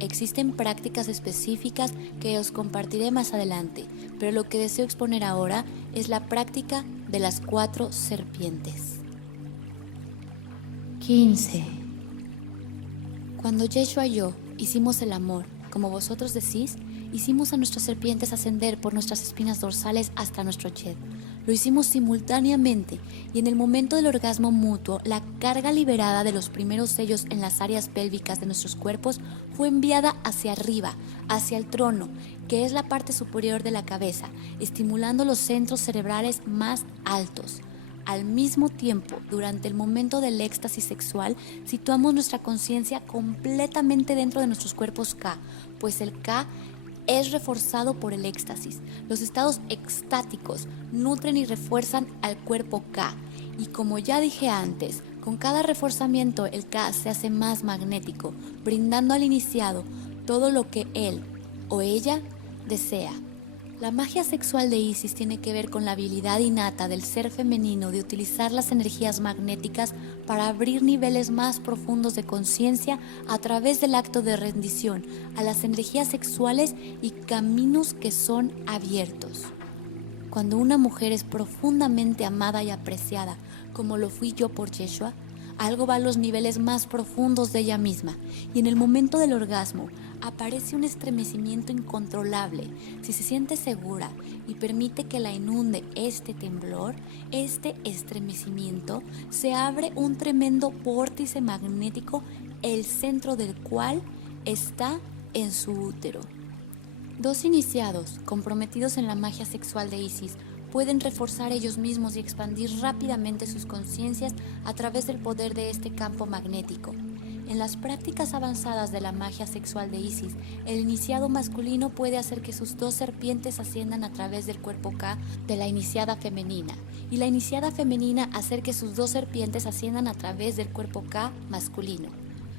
Existen prácticas específicas que os compartiré más adelante, pero lo que deseo exponer ahora es la práctica de las 4 serpientes. 15. Cuando Yeshua y yo hicimos el amor, como vosotros decís, hicimos a nuestras serpientes ascender por nuestras espinas dorsales hasta nuestro yed. Lo hicimos simultáneamente y en el momento del orgasmo mutuo, la carga liberada de los primeros sellos en las áreas pélvicas de nuestros cuerpos fue enviada hacia arriba, hacia el trono, que es la parte superior de la cabeza, estimulando los centros cerebrales más altos. Al mismo tiempo, durante el momento del éxtasis sexual, situamos nuestra conciencia completamente dentro de nuestros cuerpos Ka, pues el Ka es reforzado por el éxtasis. Los estados extáticos nutren y refuerzan al cuerpo Ka. Y como ya dije antes, con cada reforzamiento el Ka se hace más magnético, brindando al iniciado todo lo que él o ella desea. La magia sexual de Isis tiene que ver con la habilidad innata del ser femenino de utilizar las energías magnéticas para abrir niveles más profundos de conciencia a través del acto de rendición a las energías sexuales y caminos que son abiertos. Cuando una mujer es profundamente amada y apreciada, como lo fui yo por Yeshua, algo va a los niveles más profundos de ella misma, y en el momento del orgasmo aparece un estremecimiento incontrolable. Si se siente segura y permite que la inunde este temblor, este estremecimiento, se abre un tremendo vórtice magnético, el centro del cual está en su útero. Dos iniciados comprometidos en la magia sexual de Isis pueden reforzar ellos mismos y expandir rápidamente sus conciencias a través del poder de este campo magnético. En las prácticas avanzadas de la magia sexual de Isis, el iniciado masculino puede hacer que sus dos serpientes asciendan a través del cuerpo Ka de la iniciada femenina, y la iniciada femenina hacer que sus dos serpientes asciendan a través del cuerpo Ka masculino.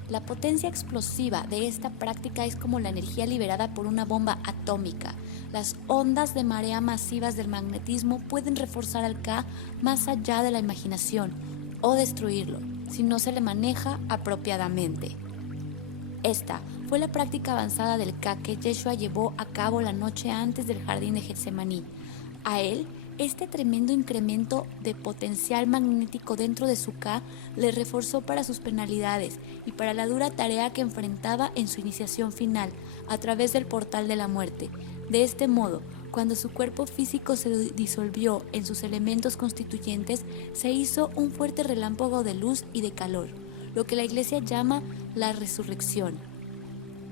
La potencia explosiva de esta práctica es como la energía liberada por una bomba atómica. Las ondas de marea masivas del magnetismo pueden reforzar al Ka más allá de la imaginación o destruirlo si no se le maneja apropiadamente. Esta fue la práctica avanzada del Ka que Yeshua llevó a cabo la noche antes del jardín de Getsemaní. A él Este tremendo incremento de potencial magnético dentro de su Ka le reforzó para sus penalidades y para la dura tarea que enfrentaba en su iniciación final a través del portal de la muerte. De este modo, cuando su cuerpo físico se disolvió en sus elementos constituyentes, se hizo un fuerte relámpago de luz y de calor, lo que la Iglesia llama la resurrección.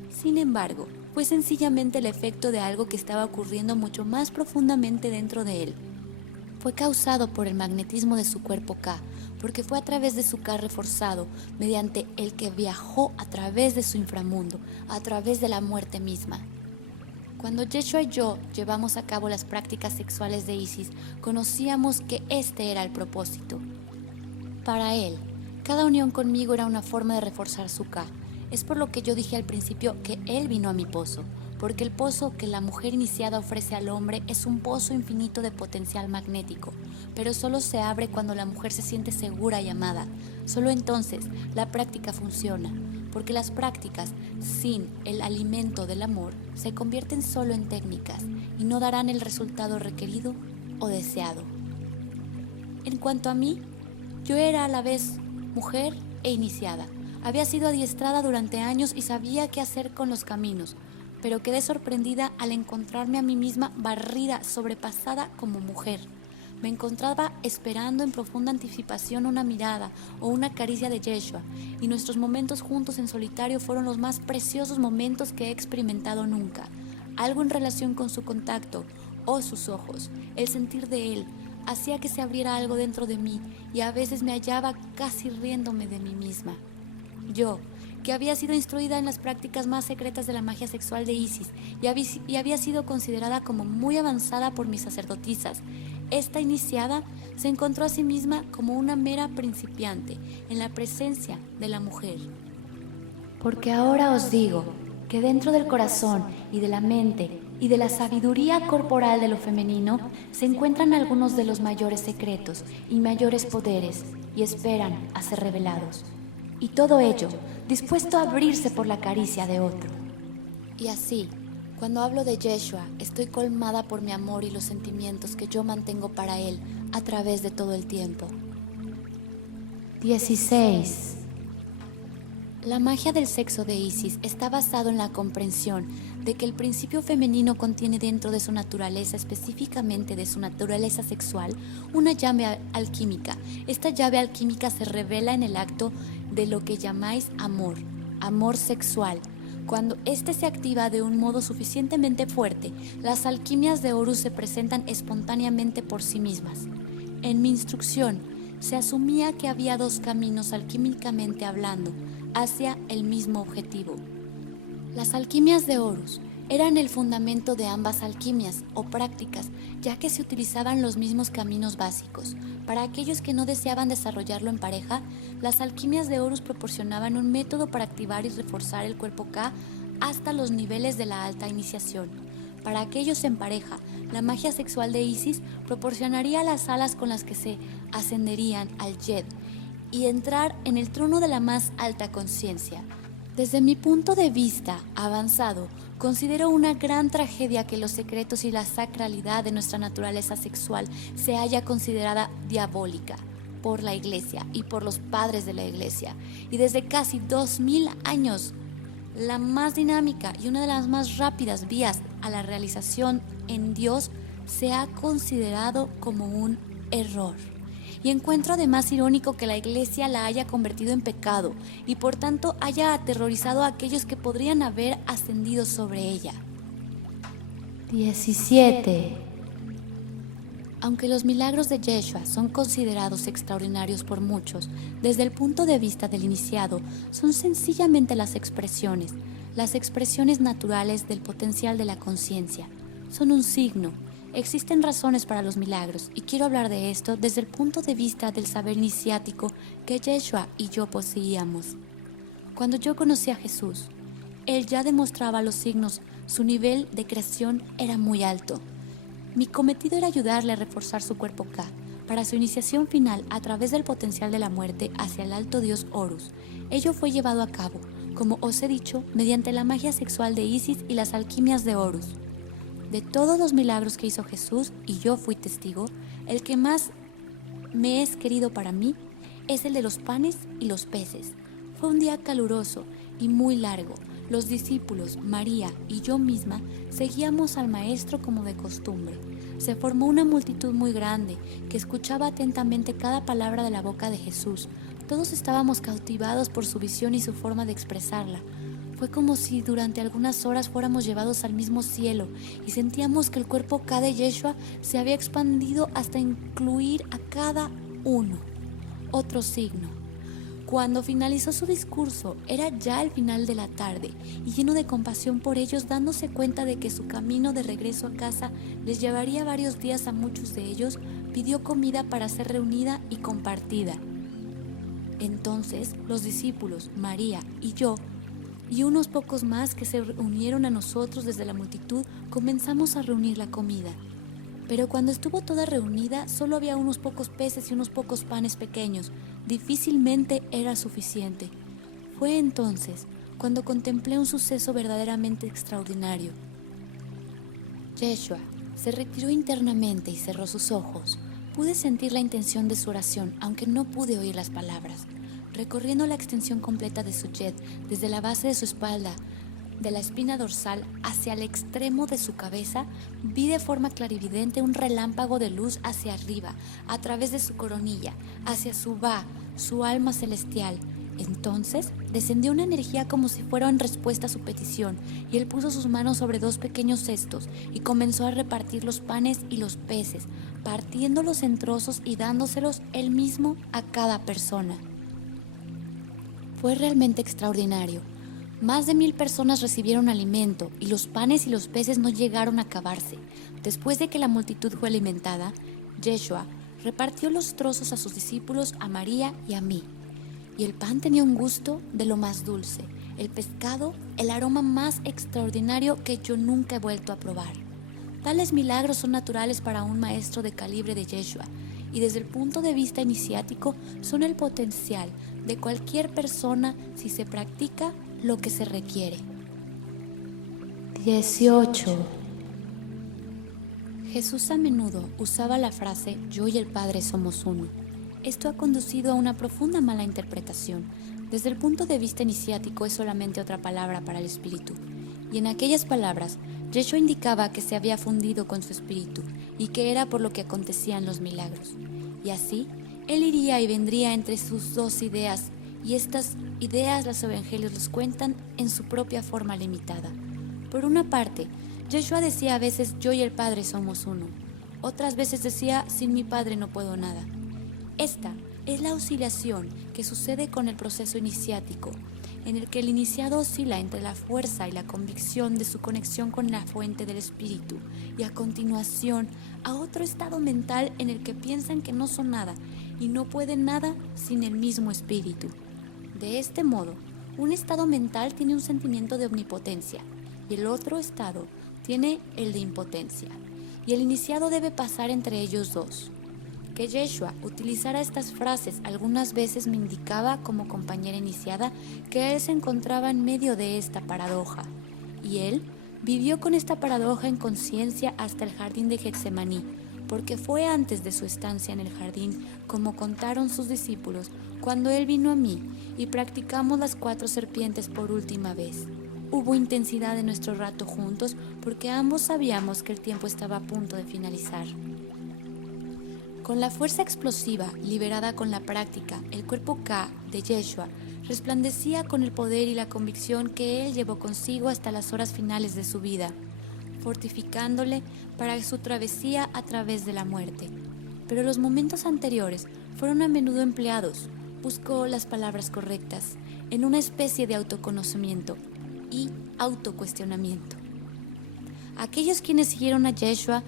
Sin embargo, fue sencillamente el efecto de algo que estaba ocurriendo mucho más profundamente dentro de él. Fue causado por el magnetismo de su cuerpo Ka, porque fue a través de su Ka reforzado, mediante el que viajó a través de su inframundo, a través de la muerte misma. Cuando Yeshua y yo llevamos a cabo las prácticas sexuales de Isis, conocíamos que este era el propósito. Para él, cada unión conmigo era una forma de reforzar su Ka. Es por lo que yo dije al principio que él vino a mi pozo, porque el pozo que la mujer iniciada ofrece al hombre es un pozo infinito de potencial magnético, pero solo se abre cuando la mujer se siente segura y amada. Solo entonces la práctica funciona, porque las prácticas sin el alimento del amor se convierten solo en técnicas y no darán el resultado requerido o deseado. En cuanto a mí, yo era a la vez mujer e iniciada. Había sido adiestrada durante años y sabía qué hacer con los caminos, pero quedé sorprendida al encontrarme a mí misma barrida, sobrepasada como mujer. Me encontraba esperando en profunda anticipación una mirada o una caricia de Yeshua, y nuestros momentos juntos en solitario fueron los más preciosos momentos que he experimentado nunca. Algo en relación con su contacto o sus ojos, el sentir de él, hacía que se abriera algo dentro de mí y a veces me hallaba casi riéndome de mí misma. Yo, que había sido instruida en las prácticas más secretas de la magia sexual de Isis y había sido considerada como muy avanzada por mis sacerdotisas, esta iniciada se encontró a sí misma como una mera principiante en la presencia de la mujer. Porque ahora os digo que dentro del corazón y de la mente y de la sabiduría corporal de lo femenino se encuentran algunos de los mayores secretos y mayores poderes y esperan a ser revelados. Y todo ello dispuesto a abrirse por la caricia de otro. Y así, cuando hablo de Yeshua, estoy colmada por mi amor y los sentimientos que yo mantengo para él a través de todo el tiempo. 16. La magia del sexo de Isis está basado en la comprensión de que el principio femenino contiene dentro de su naturaleza, específicamente de su naturaleza sexual, una llave alquímica. Esta llave alquímica se revela en el acto de lo que llamáis amor, amor sexual. Cuando éste se activa de un modo suficientemente fuerte, las alquimias de Horus se presentan espontáneamente por sí mismas. En mi instrucción, se asumía que había dos caminos alquímicamente hablando, hacia el mismo objetivo. Las alquimias de Horus eran el fundamento de ambas alquimias o prácticas, ya que se utilizaban los mismos caminos básicos. Para aquellos que no deseaban desarrollarlo en pareja, las alquimias de Horus proporcionaban un método para activar y reforzar el cuerpo Ka hasta los niveles de la alta iniciación. Para aquellos en pareja, la magia sexual de Isis proporcionaría las alas con las que se ascenderían al Yed y entrar en el trono de la más alta conciencia. Desde mi punto de vista avanzado, considero una gran tragedia que los secretos y la sacralidad de nuestra naturaleza sexual se haya considerada diabólica por la Iglesia y por los padres de la Iglesia. Y desde casi 2000 años, la más dinámica y una de las más rápidas vías a la realización en Dios se ha considerado como un error. Y encuentro además irónico que la Iglesia la haya convertido en pecado y por tanto haya aterrorizado a aquellos que podrían haber ascendido sobre ella. 17. Aunque los milagros de Yeshua son considerados extraordinarios por muchos, desde el punto de vista del iniciado, son sencillamente las expresiones naturales del potencial de la conciencia. Son un signo. Existen razones para los milagros y quiero hablar de esto desde el punto de vista del saber iniciático que Yeshua y yo poseíamos. Cuando yo conocí a Jesús, Él ya demostraba los signos, su nivel de creación era muy alto. Mi cometido era ayudarle a reforzar su cuerpo Ka para su iniciación final a través del potencial de la muerte hacia el alto dios Horus. Ello fue llevado a cabo, como os he dicho, mediante la magia sexual de Isis y las alquimias de Horus. De todos los milagros que hizo Jesús, y yo fui testigo, el que más me es querido para mí es el de los panes y los peces. Fue un día caluroso y muy largo. Los discípulos, María y yo misma seguíamos al Maestro como de costumbre. Se formó una multitud muy grande que escuchaba atentamente cada palabra de la boca de Jesús. Todos estábamos cautivados por su visión y su forma de expresarla. Fue como si durante algunas horas fuéramos llevados al mismo cielo y sentíamos que el cuerpo K de Yeshua se había expandido hasta incluir a cada uno. Otro signo. Cuando finalizó su discurso, era ya el final de la tarde y lleno de compasión por ellos, dándose cuenta de que su camino de regreso a casa les llevaría varios días a muchos de ellos, pidió comida para ser reunida y compartida. Entonces, los discípulos, María y yo, y unos pocos más que se unieron a nosotros desde la multitud, comenzamos a reunir la comida. Pero cuando estuvo toda reunida, solo había unos pocos peces y unos pocos panes pequeños. Difícilmente era suficiente. Fue entonces cuando contemplé un suceso verdaderamente extraordinario. Yeshua se retiró internamente y cerró sus ojos. Pude sentir la intención de su oración, aunque no pude oír las palabras. Recorriendo la extensión completa de su yed, desde la base de su espalda, de la espina dorsal hacia el extremo de su cabeza, vi de forma clarividente un relámpago de luz hacia arriba, a través de su coronilla, hacia su Ba, su alma celestial. Entonces descendió una energía como si fuera en respuesta a su petición, y él puso sus manos sobre dos pequeños cestos y comenzó a repartir los panes y los peces, partiéndolos en trozos y dándoselos él mismo a cada persona. Fue realmente extraordinario. Más de 1000 personas recibieron alimento y los panes y los peces no llegaron a acabarse. Después de que la multitud fue alimentada, Yeshua repartió los trozos a sus discípulos, a María y a mí. Y el pan tenía un gusto de lo más dulce, el pescado, el aroma más extraordinario que yo nunca he vuelto a probar. Tales milagros son naturales para un maestro de calibre de Yeshua, y desde el punto de vista iniciático son el potencial de cualquier persona si se practica lo que se requiere. 18. Jesús a menudo usaba la frase "yo y el Padre somos uno". Esto ha conducido a una profunda mala interpretación. Desde el punto de vista iniciático es solamente otra palabra para el Espíritu. Y en aquellas palabras, Yeshua indicaba que se había fundido con su Espíritu y que era por lo que acontecían los milagros. Y así, él iría y vendría entre sus dos ideas, y estas ideas los evangelios los cuentan en su propia forma limitada. Por una parte, Yeshua decía a veces "yo y el Padre somos uno". Otras veces decía "sin mi Padre no puedo nada". Esta es la oscilación que sucede con el proceso iniciático, en el que el iniciado oscila entre la fuerza y la convicción de su conexión con la fuente del Espíritu, y a continuación a otro estado mental en el que piensan que no son nada y no pueden nada sin el mismo Espíritu. De este modo, un estado mental tiene un sentimiento de omnipotencia y el otro estado tiene el de impotencia, y el iniciado debe pasar entre ellos dos. Que Yeshua utilizara estas frases algunas veces me indicaba, como compañera iniciada, que él se encontraba en medio de esta paradoja, y él vivió con esta paradoja en conciencia hasta el jardín de Getsemaní, porque fue antes de su estancia en el jardín, como contaron sus discípulos, cuando él vino a mí y practicamos las 4 serpientes por última vez. Hubo intensidad en nuestro rato juntos porque ambos sabíamos que el tiempo estaba a punto de finalizar. Con la fuerza explosiva liberada con la práctica, el cuerpo K de Yeshua resplandecía con el poder y la convicción que él llevó consigo hasta las horas finales de su vida, fortificándole para su travesía a través de la muerte. Pero los momentos anteriores fueron a menudo empleados, buscó las palabras correctas, en una especie de autoconocimiento y autocuestionamiento. Aquellos quienes siguieron a Yeshua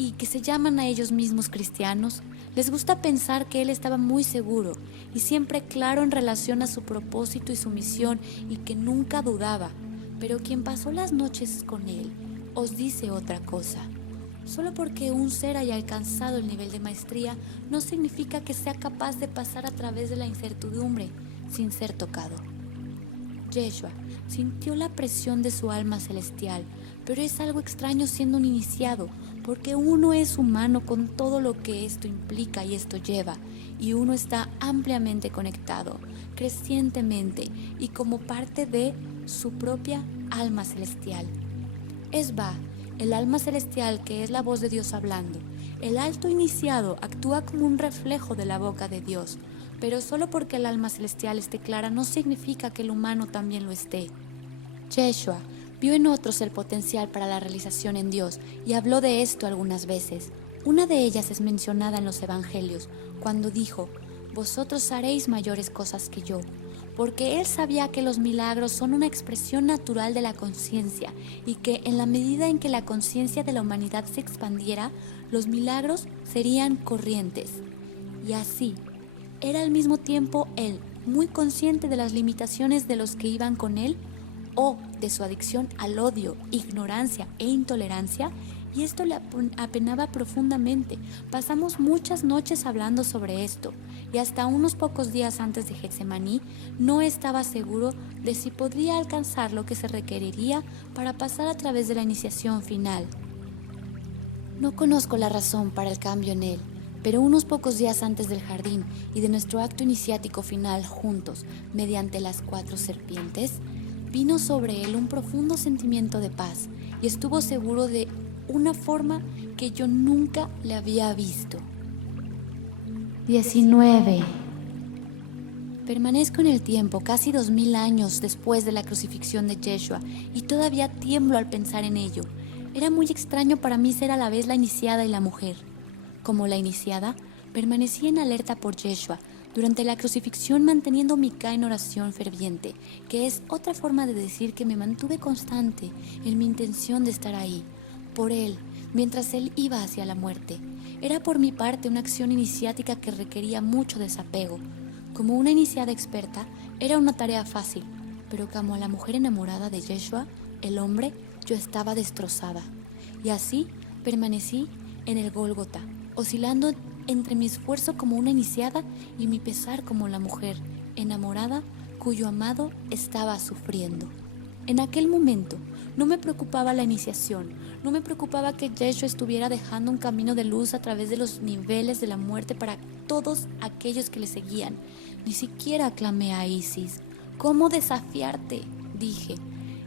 y que se llaman a ellos mismos cristianos, les gusta pensar que él estaba muy seguro y siempre claro en relación a su propósito y su misión, y que nunca dudaba. Pero quien pasó las noches con él os dice otra cosa. Solo porque un ser haya alcanzado el nivel de maestría no significa que sea capaz de pasar a través de la incertidumbre sin ser tocado. Yeshua sintió la presión de su alma celestial, pero es algo extraño siendo un iniciado, porque uno es humano con todo lo que esto implica y esto lleva, y uno está ampliamente conectado, crecientemente y como parte de su propia alma celestial. Es Va, el alma celestial, que es la voz de Dios hablando. El alto iniciado actúa como un reflejo de la boca de Dios, pero solo porque el alma celestial esté clara no significa que el humano también lo esté. Yeshua vio en otros el potencial para la realización en Dios y habló de esto algunas veces. Una de ellas es mencionada en los Evangelios, cuando dijo: «Vosotros haréis mayores cosas que yo», porque él sabía que los milagros son una expresión natural de la conciencia y que en la medida en que la conciencia de la humanidad se expandiera, los milagros serían corrientes. Y así, era al mismo tiempo él muy consciente de las limitaciones de los que iban con él o de su adicción al odio, ignorancia e intolerancia, y esto le apenaba profundamente. Pasamos muchas noches hablando sobre esto, y hasta unos pocos días antes de Getsemaní no estaba seguro de si podría alcanzar lo que se requeriría para pasar a través de la iniciación final. No conozco la razón para el cambio en él, pero unos pocos días antes del jardín y de nuestro acto iniciático final juntos, mediante las 4 serpientes, vino sobre él un profundo sentimiento de paz y estuvo seguro de una forma que yo nunca le había visto. 19. Permanezco en el tiempo casi 2000 años después de la crucifixión de Yeshua y todavía tiemblo al pensar en ello. Era muy extraño para mí ser a la vez la iniciada y la mujer. Como la iniciada, permanecí en alerta por Yeshua durante la crucifixión, manteniendo mi K en oración ferviente, que es otra forma de decir que me mantuve constante en mi intención de estar ahí, por él, mientras él iba hacia la muerte. Era por mi parte una acción iniciática que requería mucho desapego. Como una iniciada experta, era una tarea fácil, pero como la mujer enamorada de Yeshua, el hombre, yo estaba destrozada. Y así permanecí en el Gólgota, oscilando entre mi esfuerzo como una iniciada y mi pesar como la mujer enamorada cuyo amado estaba sufriendo. En aquel momento no me preocupaba la iniciación, no me preocupaba que Yeshua estuviera dejando un camino de luz a través de los niveles de la muerte para todos aquellos que le seguían. Ni siquiera clamé a Isis. ¿Cómo desafiarte?, dije.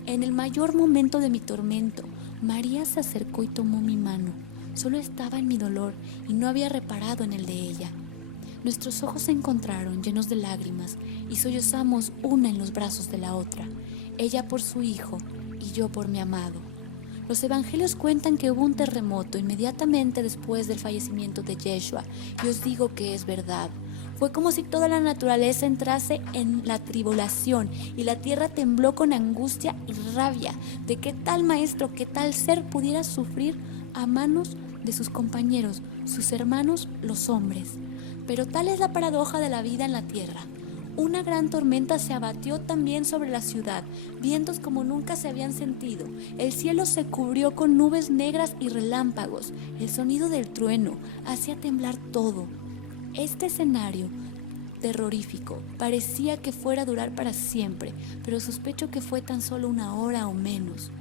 En el mayor momento de mi tormento, María se acercó y tomó mi mano. Solo estaba en mi dolor y no había reparado en el de ella. Nuestros ojos se encontraron llenos de lágrimas y sollozamos una en los brazos de la otra, ella por su hijo y yo por mi amado. Los evangelios cuentan que hubo un terremoto inmediatamente después del fallecimiento de Yeshua, y os digo que es verdad. Fue como si toda la naturaleza entrase en la tribulación y la tierra tembló con angustia y rabia de que tal maestro, que tal ser pudiera sufrir a manos de sus compañeros, sus hermanos, los hombres. Pero tal es la paradoja de la vida en la tierra. Una gran tormenta se abatió también sobre la ciudad, vientos como nunca se habían sentido. El cielo se cubrió con nubes negras y relámpagos. El sonido del trueno hacía temblar todo. Este escenario terrorífico parecía que fuera a durar para siempre, pero sospecho que fue tan solo una hora o menos.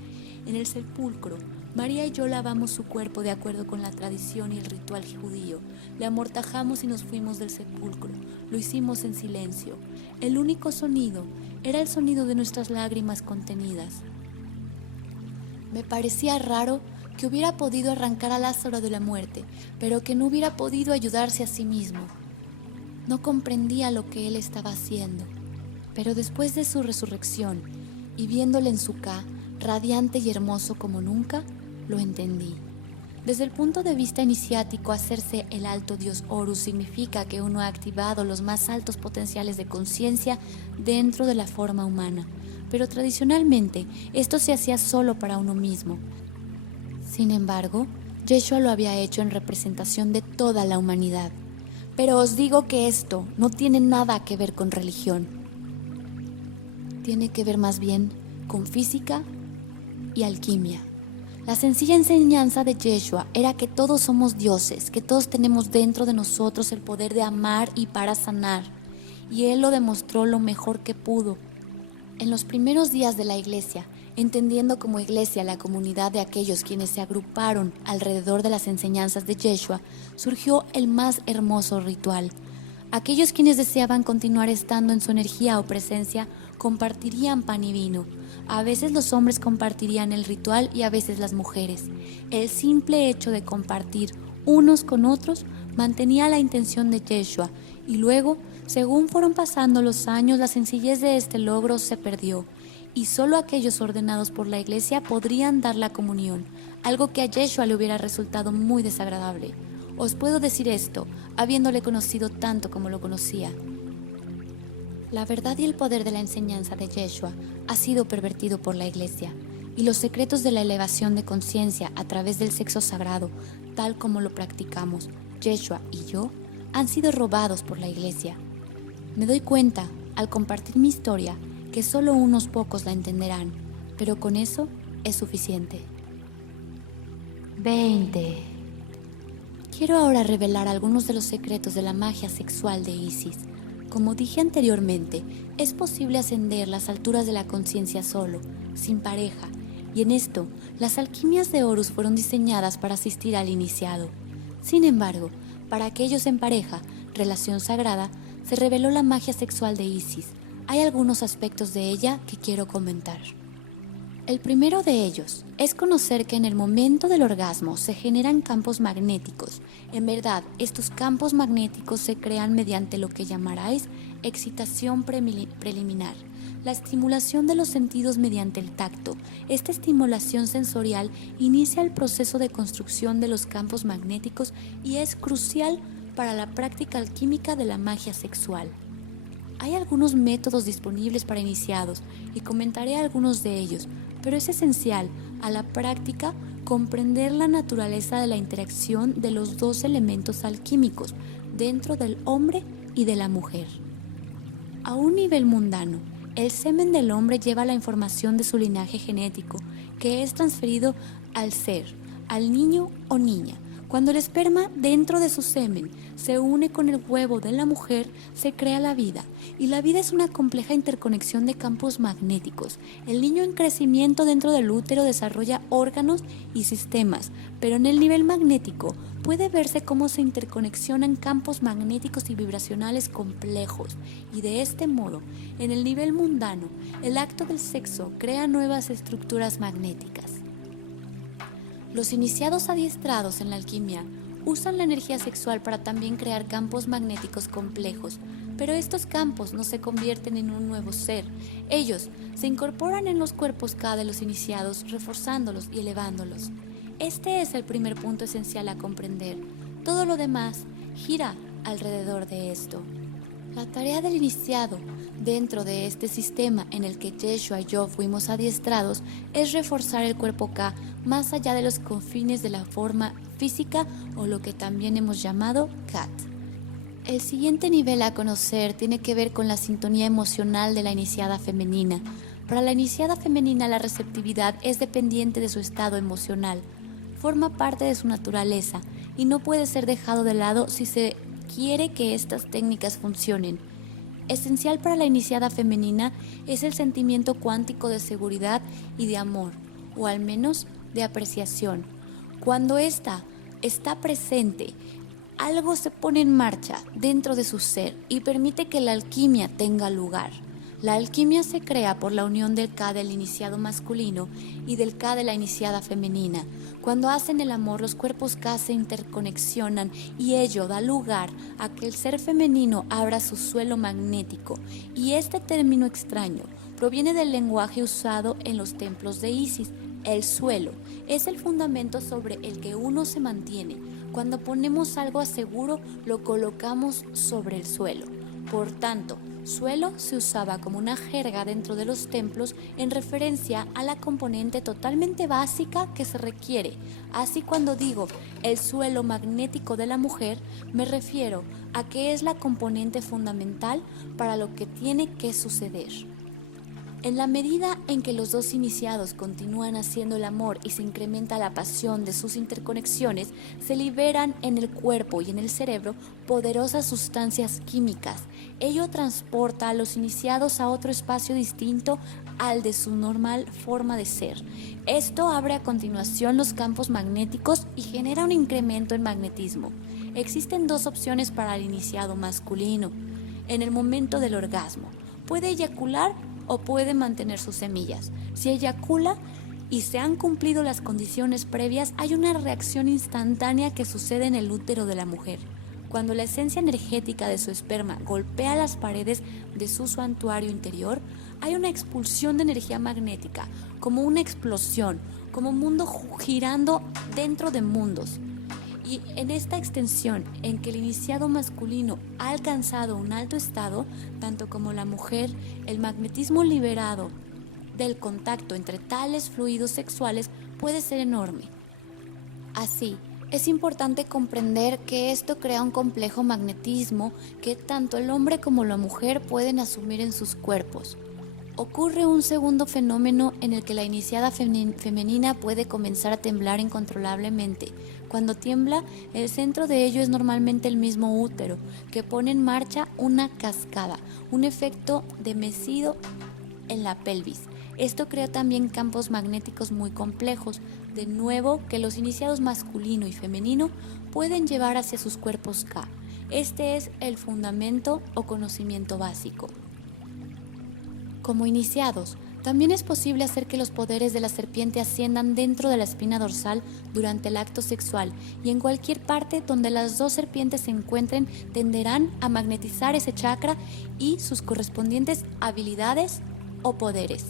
En el sepulcro, María y yo lavamos su cuerpo de acuerdo con la tradición y el ritual judío. Le amortajamos y nos fuimos del sepulcro. Lo hicimos en silencio. El único sonido era el sonido de nuestras lágrimas contenidas. Me parecía raro que hubiera podido arrancar a Lázaro de la muerte, pero que no hubiera podido ayudarse a sí mismo. No comprendía lo que él estaba haciendo, pero después de su resurrección y viéndole en su K, radiante y hermoso como nunca, lo entendí. Desde el punto de vista iniciático, hacerse el alto dios Horus significa que uno ha activado los más altos potenciales de conciencia dentro de la forma humana, pero tradicionalmente esto se hacía solo para uno mismo. Sin embargo, Yeshua lo había hecho en representación de toda la humanidad. Pero os digo que esto no tiene nada que ver con religión. Tiene que ver más bien con física y alquimia. La sencilla enseñanza de Yeshua era que todos somos dioses, que todos tenemos dentro de nosotros el poder de amar y para sanar. Y él lo demostró lo mejor que pudo. En los primeros días de la iglesia, entendiendo como iglesia la comunidad de aquellos quienes se agruparon alrededor de las enseñanzas de Yeshua, surgió el más hermoso ritual. Aquellos quienes deseaban continuar estando en su energía o presencia compartirían pan y vino. A veces los hombres compartirían el ritual y a veces las mujeres. El simple hecho de compartir unos con otros mantenía la intención de Yeshua y luego, según fueron pasando los años, la sencillez de este logro se perdió y solo aquellos ordenados por la iglesia podrían dar la comunión, algo que a Yeshua le hubiera resultado muy desagradable. Os puedo decir esto, habiéndole conocido tanto como lo conocía. La verdad y el poder de la enseñanza de Yeshua ha sido pervertido por la iglesia, y los secretos de la elevación de conciencia a través del sexo sagrado, tal como lo practicamos, Yeshua y yo, han sido robados por la iglesia. Me doy cuenta, al compartir mi historia, que solo unos pocos la entenderán, pero con eso es suficiente. 20. Quiero ahora revelar algunos de los secretos de la magia sexual de Isis. Como dije anteriormente, es posible ascender las alturas de la conciencia solo, sin pareja, y en esto, las alquimias de Horus fueron diseñadas para asistir al iniciado. Sin embargo, para aquellos en pareja, relación sagrada, se reveló la magia sexual de Isis. Hay algunos aspectos de ella que quiero comentar. El primero de ellos es conocer que en el momento del orgasmo se generan campos magnéticos. En verdad, estos campos magnéticos se crean mediante lo que llamaráis excitación preliminar, la estimulación de los sentidos mediante el tacto. Esta estimulación sensorial inicia el proceso de construcción de los campos magnéticos y es crucial para la práctica alquímica de la magia sexual. Hay algunos métodos disponibles para iniciados y comentaré algunos de ellos, pero es esencial a la práctica comprender la naturaleza de la interacción de los dos elementos alquímicos dentro del hombre y de la mujer. A un nivel mundano, el semen del hombre lleva la información de su linaje genético, que es transferido al ser, al niño o niña. Cuando el esperma dentro de su semen se une con el huevo de la mujer, se crea la vida. Y la vida es una compleja interconexión de campos magnéticos. El niño en crecimiento dentro del útero desarrolla órganos y sistemas, pero en el nivel magnético puede verse cómo se interconexionan campos magnéticos y vibracionales complejos. Y de este modo, en el nivel mundano, el acto del sexo crea nuevas estructuras magnéticas. Los iniciados adiestrados en la alquimia usan la energía sexual para también crear campos magnéticos complejos, pero estos campos no se convierten en un nuevo ser. Ellos se incorporan en los cuerpos K de los iniciados, reforzándolos y elevándolos. Este es el primer punto esencial a comprender. Todo lo demás gira alrededor de esto. La tarea del iniciado dentro de este sistema en el que Yeshua y yo fuimos adiestrados es reforzar el cuerpo K más allá de los confines de la forma física o lo que también hemos llamado Kat. El siguiente nivel a conocer tiene que ver con la sintonía emocional de la iniciada femenina. Para la iniciada femenina la receptividad es dependiente de su estado emocional, forma parte de su naturaleza y no puede ser dejado de lado si se quiere que estas técnicas funcionen. Esencial para la iniciada femenina es el sentimiento cuántico de seguridad y de amor, o al menos de apreciación. Cuando ésta está presente, algo se pone en marcha dentro de su ser y permite que la alquimia tenga lugar. La alquimia se crea por la unión del K del iniciado masculino y del K de la iniciada femenina. Cuando hacen el amor, los cuerpos K se interconexionan y ello da lugar a que el ser femenino abra su suelo magnético. Y este término extraño proviene del lenguaje usado en los templos de Isis. El suelo es el fundamento sobre el que uno se mantiene. Cuando ponemos algo a seguro, lo colocamos sobre el suelo. Por tanto, suelo se usaba como una jerga dentro de los templos en referencia a la componente totalmente básica que se requiere. Así, cuando digo el suelo magnético de la mujer, me refiero a que es la componente fundamental para lo que tiene que suceder. En la medida en que los dos iniciados continúan haciendo el amor y se incrementa la pasión de sus interconexiones, se liberan en el cuerpo y en el cerebro poderosas sustancias químicas. Ello transporta a los iniciados a otro espacio distinto al de su normal forma de ser. Esto abre a continuación los campos magnéticos y genera un incremento en magnetismo. Existen dos opciones para el iniciado masculino. En el momento del orgasmo, puede eyacular o puede mantener sus semillas. Si eyacula y se han cumplido las condiciones previas, hay una reacción instantánea que sucede en el útero de la mujer. Cuando la esencia energética de su esperma golpea las paredes de su santuario interior, hay una expulsión de energía magnética, como una explosión, como un mundo girando dentro de mundos. Y en esta extensión en que el iniciado masculino ha alcanzado un alto estado, tanto como la mujer, el magnetismo liberado del contacto entre tales fluidos sexuales puede ser enorme. Así, es importante comprender que esto crea un complejo magnetismo que tanto el hombre como la mujer pueden asumir en sus cuerpos. Ocurre un segundo fenómeno en el que la iniciada femenina puede comenzar a temblar incontrolablemente. Cuando tiembla, el centro de ello es normalmente el mismo útero, que pone en marcha una cascada, un efecto de mecido en la pelvis. Esto crea también campos magnéticos muy complejos, de nuevo que los iniciados masculino y femenino pueden llevar hacia sus cuerpos K. Este es el fundamento o conocimiento básico. Como iniciados, también es posible hacer que los poderes de la serpiente asciendan dentro de la espina dorsal durante el acto sexual, y en cualquier parte donde las dos serpientes se encuentren tenderán a magnetizar ese chakra y sus correspondientes habilidades o poderes.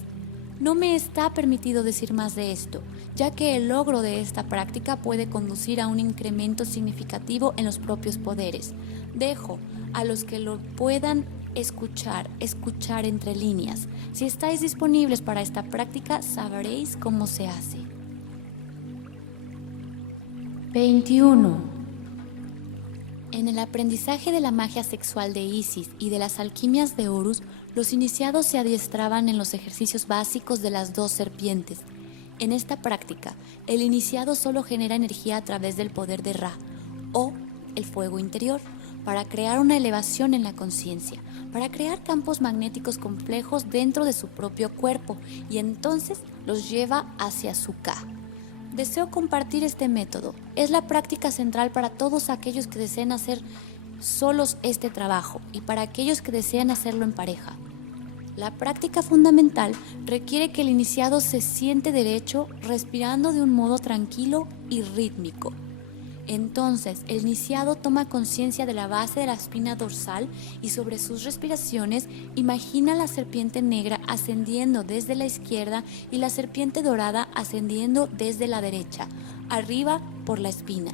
No me está permitido decir más de esto, ya que el logro de esta práctica puede conducir a un incremento significativo en los propios poderes. Dejo a los que lo puedan escuchar entre líneas. Si estáis disponibles para esta práctica, sabréis cómo se hace. 21. En el aprendizaje de la magia sexual de Isis y de las alquimias de Horus, los iniciados se adiestraban en los ejercicios básicos de las dos serpientes. En esta práctica, el iniciado solo genera energía a través del poder de Ra, o el fuego interior, para crear una elevación en la conciencia, para crear campos magnéticos complejos dentro de su propio cuerpo, y entonces los lleva hacia su Ka. Deseo compartir este método. Es la práctica central para todos aquellos que deseen hacer solos este trabajo y para aquellos que desean hacerlo en pareja. La práctica fundamental requiere que el iniciado se siente derecho, respirando de un modo tranquilo y rítmico. Entonces, el iniciado toma conciencia de la base de la espina dorsal y sobre sus respiraciones imagina la serpiente negra ascendiendo desde la izquierda y la serpiente dorada ascendiendo desde la derecha, arriba por la espina.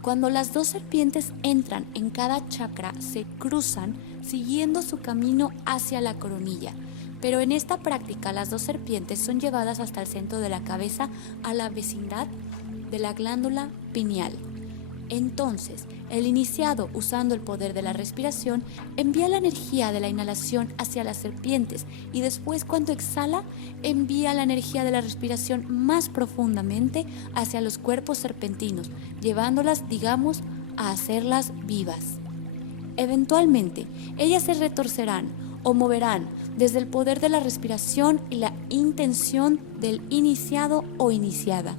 Cuando las dos serpientes entran en cada chakra, se cruzan siguiendo su camino hacia la coronilla. Pero en esta práctica las dos serpientes son llevadas hasta el centro de la cabeza, a la vecindad de la glándula pineal. Entonces, el iniciado, usando el poder de la respiración, envía la energía de la inhalación hacia las serpientes y después, cuando exhala, envía la energía de la respiración más profundamente hacia los cuerpos serpentinos, llevándolas, digamos, a hacerlas vivas. Eventualmente, ellas se retorcerán o moverán desde el poder de la respiración y la intención del iniciado o iniciada.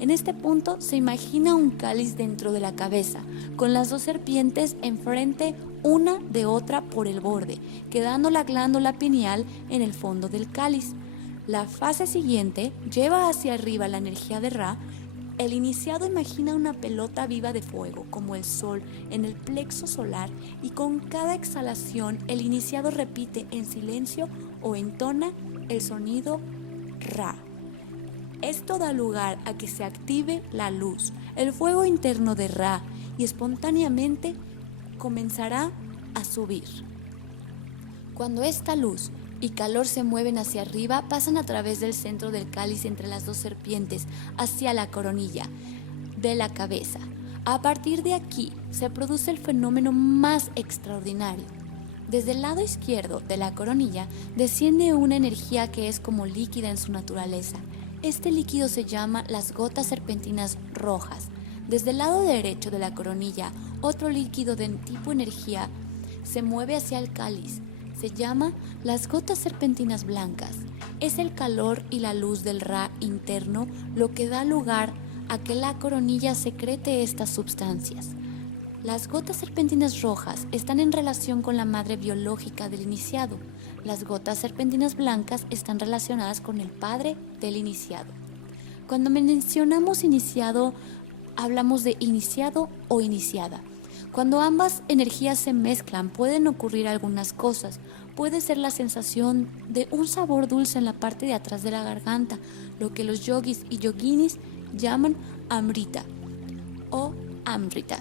En este punto se imagina un cáliz dentro de la cabeza, con las dos serpientes enfrente una de otra por el borde, quedando la glándula pineal en el fondo del cáliz. La fase siguiente lleva hacia arriba la energía de Ra. El iniciado imagina una pelota viva de fuego, como el sol, en el plexo solar, y con cada exhalación el iniciado repite en silencio o entona el sonido Ra. Esto da lugar a que se active la luz, el fuego interno de Ra, y espontáneamente comenzará a subir. Cuando esta luz y calor se mueven hacia arriba, pasan a través del centro del cáliz entre las dos serpientes, hacia la coronilla de la cabeza. A partir de aquí se produce el fenómeno más extraordinario. Desde el lado izquierdo de la coronilla desciende una energía que es como líquida en su naturaleza. Este líquido se llama las gotas serpentinas rojas. Desde el lado derecho de la coronilla, otro líquido de tipo energía se mueve hacia el cáliz. Se llama las gotas serpentinas blancas. Es el calor y la luz del Ra interno lo que da lugar a que la coronilla secrete estas sustancias. Las gotas serpentinas rojas están en relación con la madre biológica del iniciado. Las gotas serpentinas blancas están relacionadas con el padre del iniciado. Cuando mencionamos iniciado, hablamos de iniciado o iniciada. Cuando ambas energías se mezclan, pueden ocurrir algunas cosas. Puede ser la sensación de un sabor dulce en la parte de atrás de la garganta, lo que los yogis y yoginis llaman amrita o amrita,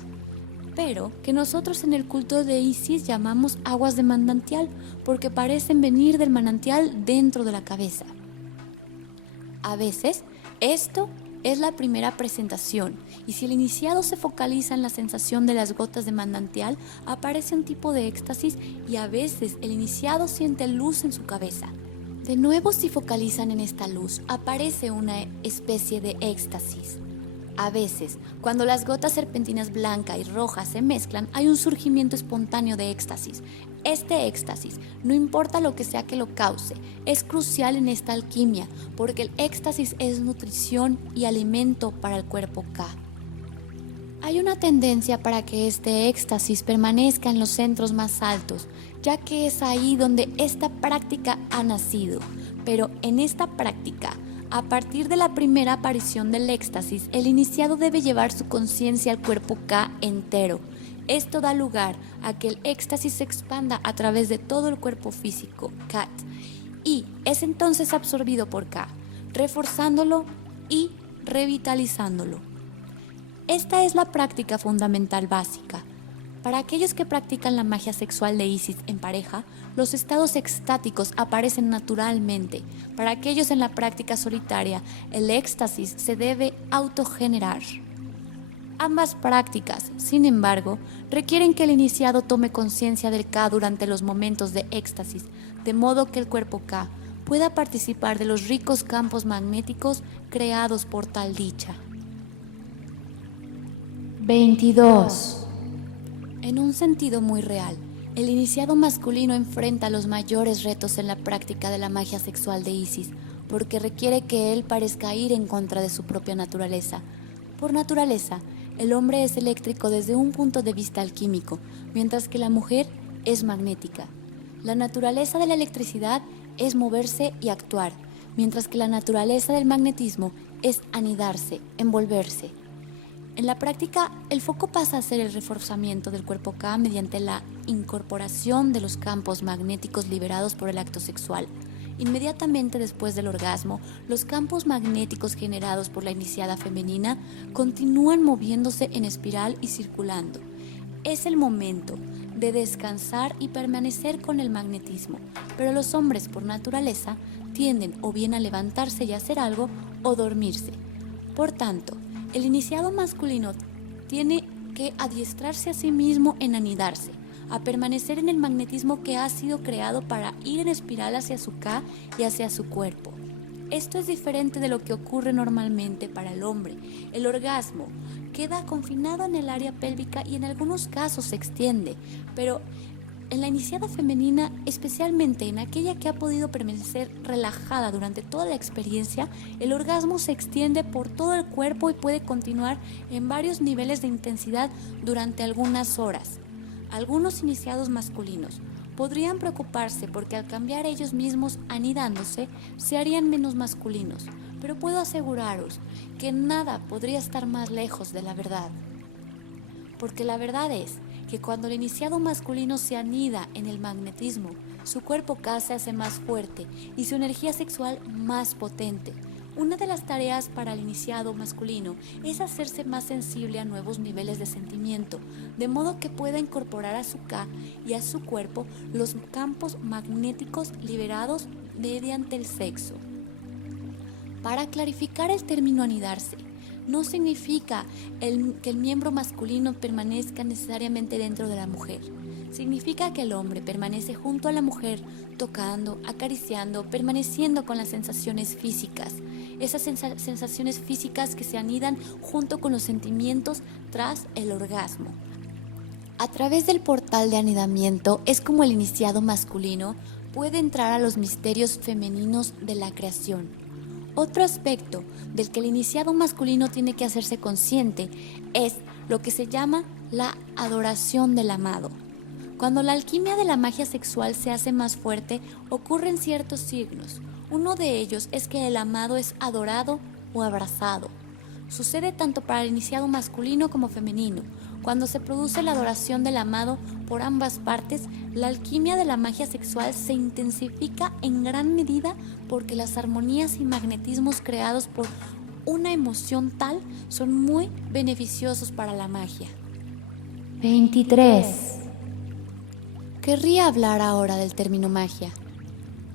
pero que nosotros en el culto de Isis llamamos aguas de manantial, porque parecen venir del manantial dentro de la cabeza. A veces, esto es la primera presentación, y si el iniciado se focaliza en la sensación de las gotas de manantial, aparece un tipo de éxtasis y a veces el iniciado siente luz en su cabeza. De nuevo, si focalizan en esta luz, aparece una especie de éxtasis. A veces, cuando las gotas serpentinas blanca y roja se mezclan, hay un surgimiento espontáneo de éxtasis. Este éxtasis, no importa lo que sea que lo cause, es crucial en esta alquimia, porque el éxtasis es nutrición y alimento para el cuerpo Ka. Hay una tendencia para que este éxtasis permanezca en los centros más altos, ya que es ahí donde esta práctica ha nacido. Pero en esta práctica, a partir de la primera aparición del éxtasis, el iniciado debe llevar su conciencia al cuerpo Ka entero. Esto da lugar a que el éxtasis se expanda a través de todo el cuerpo físico, Kat, y es entonces absorbido por Ka, reforzándolo y revitalizándolo. Esta es la práctica fundamental básica. Para aquellos que practican la magia sexual de Isis en pareja, los estados extáticos aparecen naturalmente. Para aquellos en la práctica solitaria, el éxtasis se debe autogenerar. Ambas prácticas, sin embargo, requieren que el iniciado tome conciencia del Ka durante los momentos de éxtasis, de modo que el cuerpo Ka pueda participar de los ricos campos magnéticos creados por tal dicha. 22. En un sentido muy real, el iniciado masculino enfrenta los mayores retos en la práctica de la magia sexual de Isis, porque requiere que él parezca ir en contra de su propia naturaleza. Por naturaleza, el hombre es eléctrico desde un punto de vista alquímico, mientras que la mujer es magnética. La naturaleza de la electricidad es moverse y actuar, mientras que la naturaleza del magnetismo es anidarse, envolverse. En la práctica, el foco pasa a ser el reforzamiento del cuerpo Ka mediante la incorporación de los campos magnéticos liberados por el acto sexual. Inmediatamente después del orgasmo, los campos magnéticos generados por la iniciada femenina continúan moviéndose en espiral y circulando. Es el momento de descansar y permanecer con el magnetismo, pero los hombres por naturaleza tienden o bien a levantarse y hacer algo o dormirse. Por tanto, el iniciado masculino tiene que adiestrarse a sí mismo en anidarse, a permanecer en el magnetismo que ha sido creado para ir en espiral hacia su Ka y hacia su cuerpo. Esto es diferente de lo que ocurre normalmente para el hombre. El orgasmo queda confinado en el área pélvica y en algunos casos se extiende, pero en la iniciada femenina, especialmente en aquella que ha podido permanecer relajada durante toda la experiencia, el orgasmo se extiende por todo el cuerpo y puede continuar en varios niveles de intensidad durante algunas horas. Algunos iniciados masculinos podrían preocuparse porque al cambiar ellos mismos anidándose, se harían menos masculinos, pero puedo aseguraros que nada podría estar más lejos de la verdad. Porque la verdad es que cuando el iniciado masculino se anida en el magnetismo, su cuerpo Ka se hace más fuerte y su energía sexual más potente. Una de las tareas para el iniciado masculino es hacerse más sensible a nuevos niveles de sentimiento, de modo que pueda incorporar a su Ka y a su cuerpo los campos magnéticos liberados mediante el sexo. Para clarificar el término anidarse, no significa que el miembro masculino permanezca necesariamente dentro de la mujer. significa que el hombre permanece junto a la mujer, tocando, acariciando, permaneciendo con las sensaciones físicas. Esas sensaciones físicas que se anidan junto con los sentimientos tras el orgasmo. A través del portal de anidamiento es como el iniciado masculino puede entrar a los misterios femeninos de la creación. Otro aspecto del que el iniciado masculino tiene que hacerse consciente es lo que se llama la adoración del amado. Cuando la alquimia de la magia sexual se hace más fuerte, ocurren ciertos signos. Uno de ellos es que el amado es adorado o abrazado. Sucede tanto para el iniciado masculino como femenino. Cuando se produce la adoración del amado por ambas partes, la alquimia de la magia sexual se intensifica en gran medida porque las armonías y magnetismos creados por una emoción tal son muy beneficiosos para la magia. 23. Querría hablar ahora del término magia.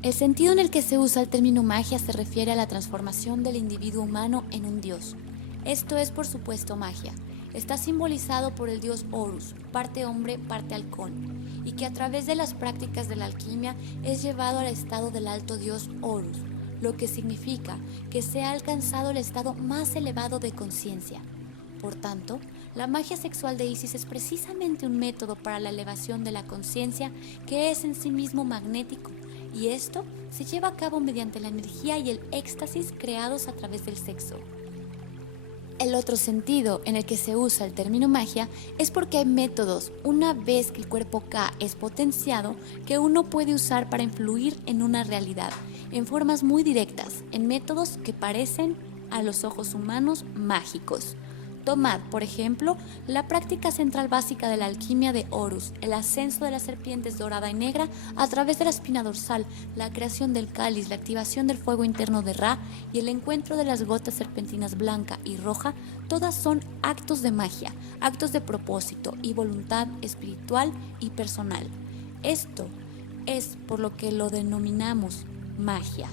El sentido en el que se usa el término magia se refiere a la transformación del individuo humano en un dios. Esto es, por supuesto, magia. Está simbolizado por el dios Horus, parte hombre, parte halcón, y que a través de las prácticas de la alquimia es llevado al estado del alto dios Horus, lo que significa que se ha alcanzado el estado más elevado de conciencia. Por tanto, la magia sexual de Isis es precisamente un método para la elevación de la conciencia que es en sí mismo magnético, y esto se lleva a cabo mediante la energía y el éxtasis creados a través del sexo. El otro sentido en el que se usa el término magia es porque hay métodos, una vez que el cuerpo K es potenciado, que uno puede usar para influir en una realidad, en formas muy directas, en métodos que parecen a los ojos humanos mágicos. Tomad, por ejemplo, la práctica central básica de la alquimia de Horus, el ascenso de las serpientes dorada y negra a través de la espina dorsal, la creación del cáliz, la activación del fuego interno de Ra y el encuentro de las gotas serpentinas blanca y roja, todas son actos de magia, actos de propósito y voluntad espiritual y personal. Esto es por lo que lo denominamos magia.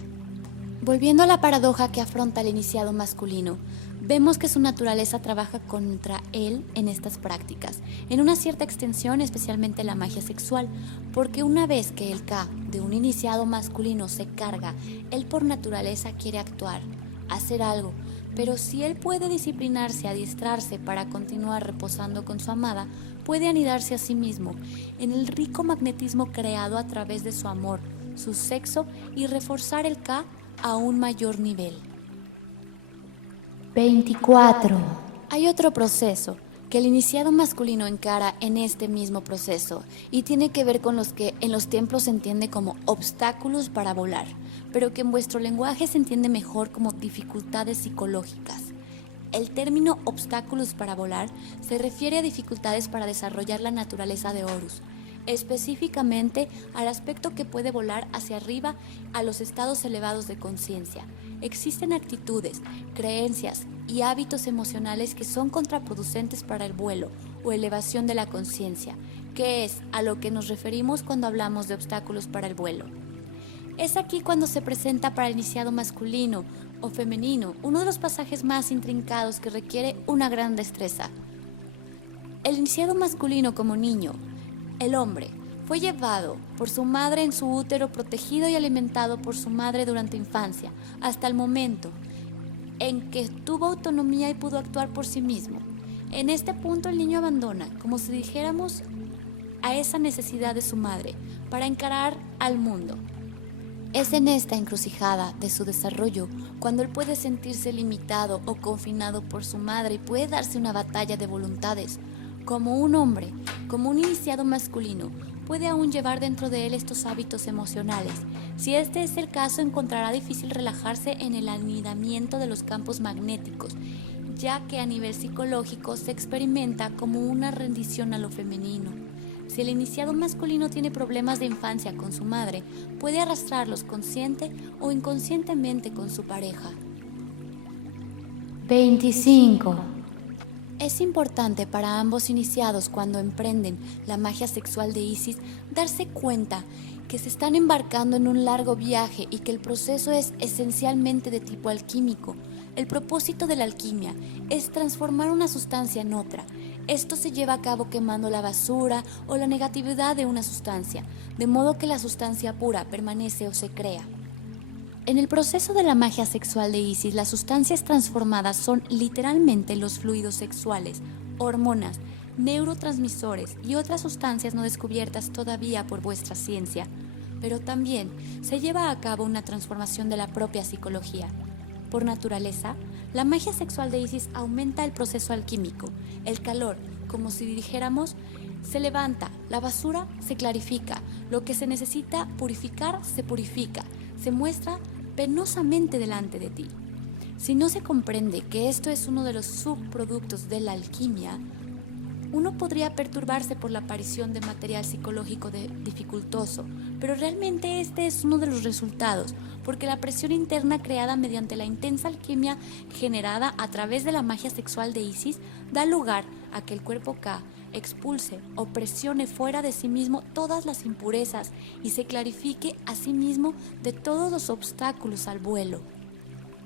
Volviendo a la paradoja que afronta el iniciado masculino, vemos que su naturaleza trabaja contra él en estas prácticas, en una cierta extensión, especialmente la magia sexual, porque una vez que el K de un iniciado masculino se carga, él por naturaleza quiere actuar, hacer algo, pero si él puede disciplinarse, adiestrarse para continuar reposando con su amada, puede anidarse a sí mismo en el rico magnetismo creado a través de su amor, su sexo y reforzar el K a un mayor nivel. 24. Hay otro proceso que el iniciado masculino encara en este mismo proceso y tiene que ver con los que en los templos se entiende como obstáculos para volar, pero que en vuestro lenguaje se entiende mejor como dificultades psicológicas. El término obstáculos para volar se refiere a dificultades para desarrollar la naturaleza de Horus, específicamente al aspecto que puede volar hacia arriba a los estados elevados de conciencia. Existen actitudes, creencias y hábitos emocionales que son contraproducentes para el vuelo o elevación de la conciencia, que es a lo que nos referimos cuando hablamos de obstáculos para el vuelo. Es aquí cuando se presenta para el iniciado masculino o femenino uno de los pasajes más intrincados que requiere una gran destreza. El iniciado masculino como niño, el hombre, fue llevado por su madre en su útero, protegido y alimentado por su madre durante infancia, hasta el momento en que tuvo autonomía y pudo actuar por sí mismo. En este punto el niño abandona, como si dijéramos, a esa necesidad de su madre para encarar al mundo. Es en esta encrucijada de su desarrollo cuando él puede sentirse limitado o confinado por su madre y puede darse una batalla de voluntades. Como un hombre, como un iniciado masculino, puede aún llevar dentro de él estos hábitos emocionales. Si este es el caso, encontrará difícil relajarse en el anidamiento de los campos magnéticos, ya que a nivel psicológico se experimenta como una rendición a lo femenino. Si el iniciado masculino tiene problemas de infancia con su madre, puede arrastrarlos consciente o inconscientemente con su pareja. 25. Es importante para ambos iniciados cuando emprenden la magia sexual de Isis darse cuenta que se están embarcando en un largo viaje y que el proceso es esencialmente de tipo alquímico. El propósito de la alquimia es transformar una sustancia en otra. Esto se lleva a cabo quemando la basura o la negatividad de una sustancia, de modo que la sustancia pura permanece o se crea. En el proceso de la magia sexual de Isis, las sustancias transformadas son literalmente los fluidos sexuales, hormonas, neurotransmisores y otras sustancias no descubiertas todavía por vuestra ciencia, pero también se lleva a cabo una transformación de la propia psicología. Por naturaleza, la magia sexual de Isis aumenta el proceso alquímico, el calor, como si dijéramos, se levanta, la basura se clarifica, lo que se necesita purificar se purifica, se muestra penosamente delante de ti. Si no se comprende que esto es uno de los subproductos de la alquimia, uno podría perturbarse por la aparición de material psicológico dificultoso, pero realmente este es uno de los resultados, porque la presión interna creada mediante la intensa alquimia generada a través de la magia sexual de Isis da lugar a que el cuerpo K expulse o presione fuera de sí mismo todas las impurezas y se clarifique a sí mismo de todos los obstáculos al vuelo.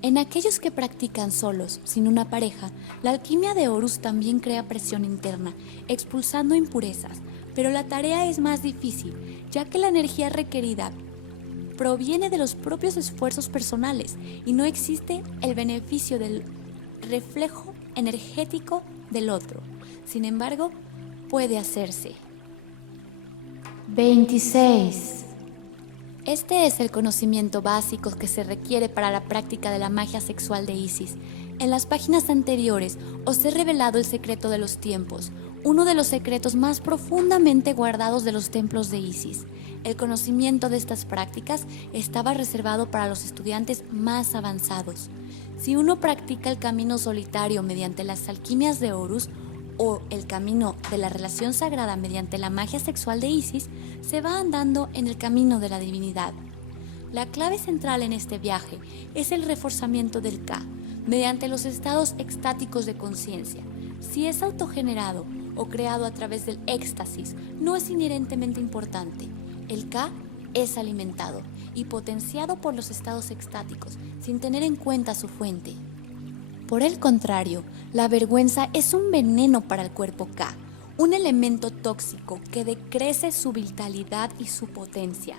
En aquellos que practican solos, sin una pareja, la alquimia de Horus también crea presión interna, expulsando impurezas, pero la tarea es más difícil, ya que la energía requerida proviene de los propios esfuerzos personales y no existe el beneficio del reflejo energético del otro. Sin embargo, puede hacerse. 26. Este es el conocimiento básico que se requiere para la práctica de la magia sexual de Isis. En las páginas anteriores os he revelado el secreto de los tiempos, uno de los secretos más profundamente guardados de los templos de Isis. El conocimiento de estas prácticas estaba reservado para los estudiantes más avanzados. Si uno practica el camino solitario mediante las alquimias de Horus, o el camino de la relación sagrada mediante la magia sexual de Isis, se va andando en el camino de la divinidad. La clave central en este viaje es el reforzamiento del Ka, mediante los estados extáticos de conciencia. Si es autogenerado o creado a través del éxtasis, no es inherentemente importante. El Ka es alimentado y potenciado por los estados extáticos, sin tener en cuenta su fuente. Por el contrario, la vergüenza es un veneno para el cuerpo K, un elemento tóxico que decrece su vitalidad y su potencia.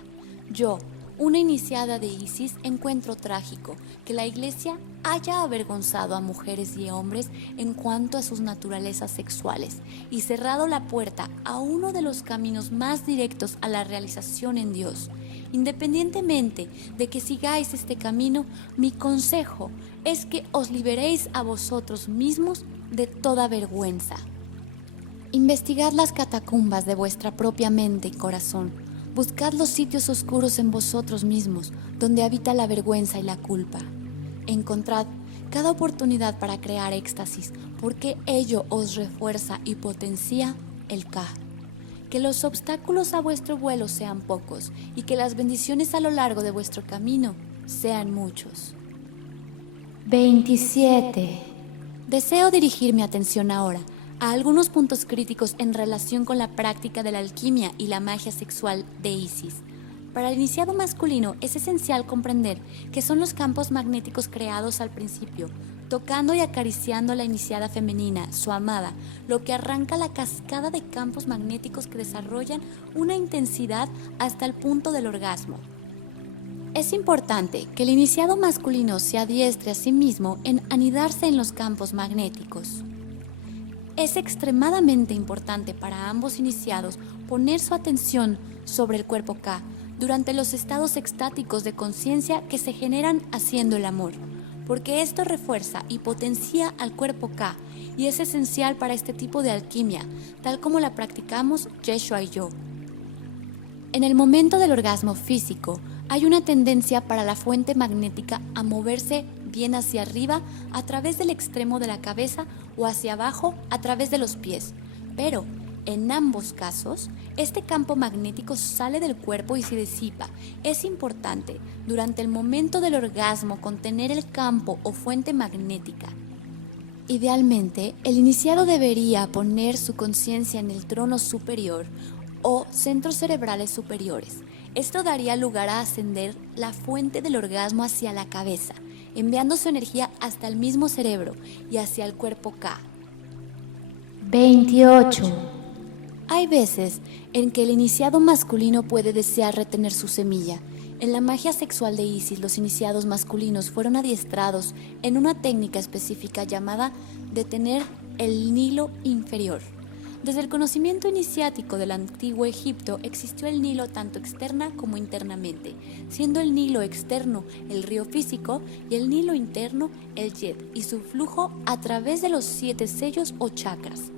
Yo, una iniciada de Isis, encuentro trágico que la Iglesia haya avergonzado a mujeres y hombres en cuanto a sus naturalezas sexuales y cerrado la puerta a uno de los caminos más directos a la realización en Dios. Independientemente de que sigáis este camino, mi consejo es que os liberéis a vosotros mismos de toda vergüenza. Investigad las catacumbas de vuestra propia mente y corazón. Buscad los sitios oscuros en vosotros mismos, donde habita la vergüenza y la culpa. Encontrad cada oportunidad para crear éxtasis, porque ello os refuerza y potencia el Ka. Que los obstáculos a vuestro vuelo sean pocos y que las bendiciones a lo largo de vuestro camino sean muchos. 27. Deseo dirigir mi atención ahora a algunos puntos críticos en relación con la práctica de la alquimia y la magia sexual de Isis. Para el iniciado masculino es esencial comprender que son los campos magnéticos creados al principio, tocando y acariciando a la iniciada femenina, su amada, lo que arranca la cascada de campos magnéticos que desarrollan una intensidad hasta el punto del orgasmo. Es importante que el iniciado masculino se adiestre a sí mismo en anidarse en los campos magnéticos. Es extremadamente importante para ambos iniciados poner su atención sobre el cuerpo K durante los estados extáticos de conciencia que se generan haciendo el amor, porque esto refuerza y potencia al cuerpo K y es esencial para este tipo de alquimia, tal como la practicamos Yeshua y yo. En el momento del orgasmo físico, hay una tendencia para la fuente magnética a moverse bien hacia arriba a través del extremo de la cabeza o hacia abajo a través de los pies, pero en ambos casos, este campo magnético sale del cuerpo y se disipa. Es importante, durante el momento del orgasmo, contener el campo o fuente magnética. Idealmente, el iniciado debería poner su conciencia en el trono superior o centros cerebrales superiores. Esto daría lugar a ascender la fuente del orgasmo hacia la cabeza, enviando su energía hasta el mismo cerebro y hacia el cuerpo K. 28. Hay veces en que el iniciado masculino puede desear retener su semilla. En la magia sexual de Isis, los iniciados masculinos fueron adiestrados en una técnica específica llamada detener el Nilo inferior. Desde el conocimiento iniciático del antiguo Egipto existió el Nilo tanto externa como internamente, siendo el Nilo externo el río físico y el Nilo interno el Yed y su flujo a través de los 7 sellos o chakras.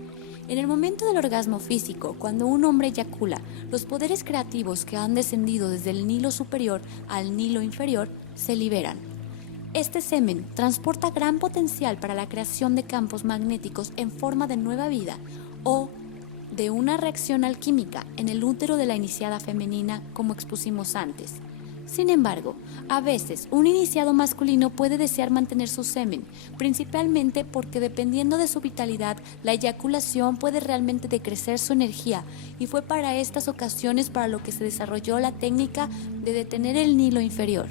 En el momento del orgasmo físico, cuando un hombre eyacula, los poderes creativos que han descendido desde el Nilo superior al Nilo inferior se liberan. Este semen transporta gran potencial para la creación de campos magnéticos en forma de nueva vida o de una reacción alquímica en el útero de la iniciada femenina, como expusimos antes. Sin embargo, a veces un iniciado masculino puede desear mantener su semen, principalmente porque dependiendo de su vitalidad, la eyaculación puede realmente decrecer su energía, y fue para estas ocasiones para lo que se desarrolló la técnica de detener el Nilo inferior.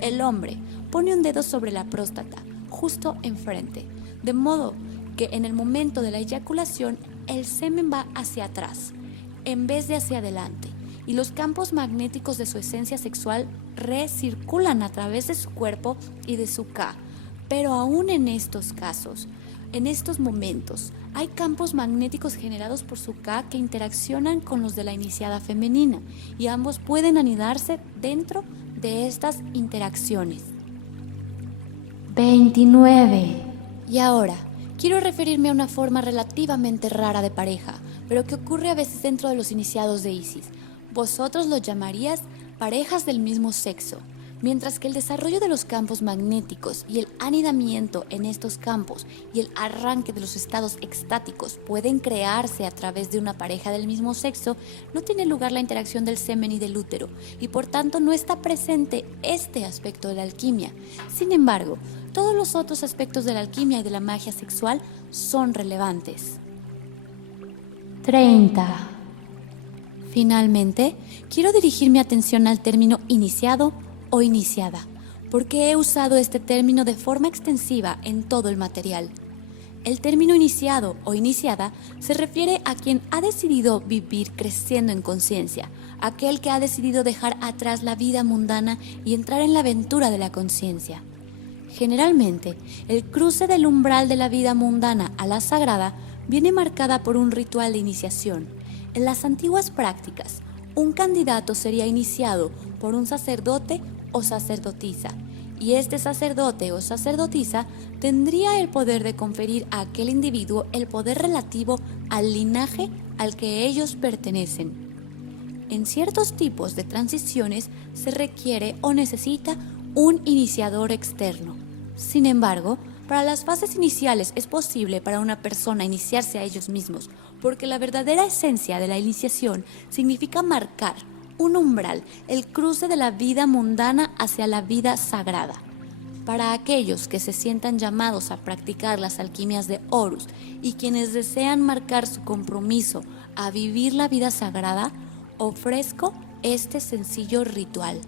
El hombre pone un dedo sobre la próstata, justo enfrente, de modo que en el momento de la eyaculación el semen va hacia atrás, en vez de hacia adelante, y los campos magnéticos de su esencia sexual recirculan a través de su cuerpo y de su Ka. Pero aún en estos casos, en estos momentos, hay campos magnéticos generados por su Ka que interaccionan con los de la iniciada femenina, y ambos pueden anidarse dentro de estas interacciones. 29. Y ahora, quiero referirme a una forma relativamente rara de pareja, pero que ocurre a veces dentro de los iniciados de Isis. Vosotros lo llamarías parejas del mismo sexo, mientras que el desarrollo de los campos magnéticos y el anidamiento en estos campos y el arranque de los estados extáticos pueden crearse a través de una pareja del mismo sexo, no tiene lugar la interacción del semen y del útero, y por tanto no está presente este aspecto de la alquimia. Sin embargo, todos los otros aspectos de la alquimia y de la magia sexual son relevantes. 30. Finalmente, quiero dirigir mi atención al término iniciado o iniciada, porque he usado este término de forma extensiva en todo el material. El término iniciado o iniciada se refiere a quien ha decidido vivir creciendo en conciencia, aquel que ha decidido dejar atrás la vida mundana y entrar en la aventura de la conciencia. Generalmente, el cruce del umbral de la vida mundana a la sagrada viene marcada por un ritual de iniciación. En las antiguas prácticas, un candidato sería iniciado por un sacerdote o sacerdotisa, y este sacerdote o sacerdotisa tendría el poder de conferir a aquel individuo el poder relativo al linaje al que ellos pertenecen. En ciertos tipos de transiciones se requiere o necesita un iniciador externo. Sin embargo, para las fases iniciales es posible para una persona iniciarse a ellos mismos, porque la verdadera esencia de la iniciación significa marcar un umbral, el cruce de la vida mundana hacia la vida sagrada. Para aquellos que se sientan llamados a practicar las alquimias de Horus y quienes desean marcar su compromiso a vivir la vida sagrada, ofrezco este sencillo ritual.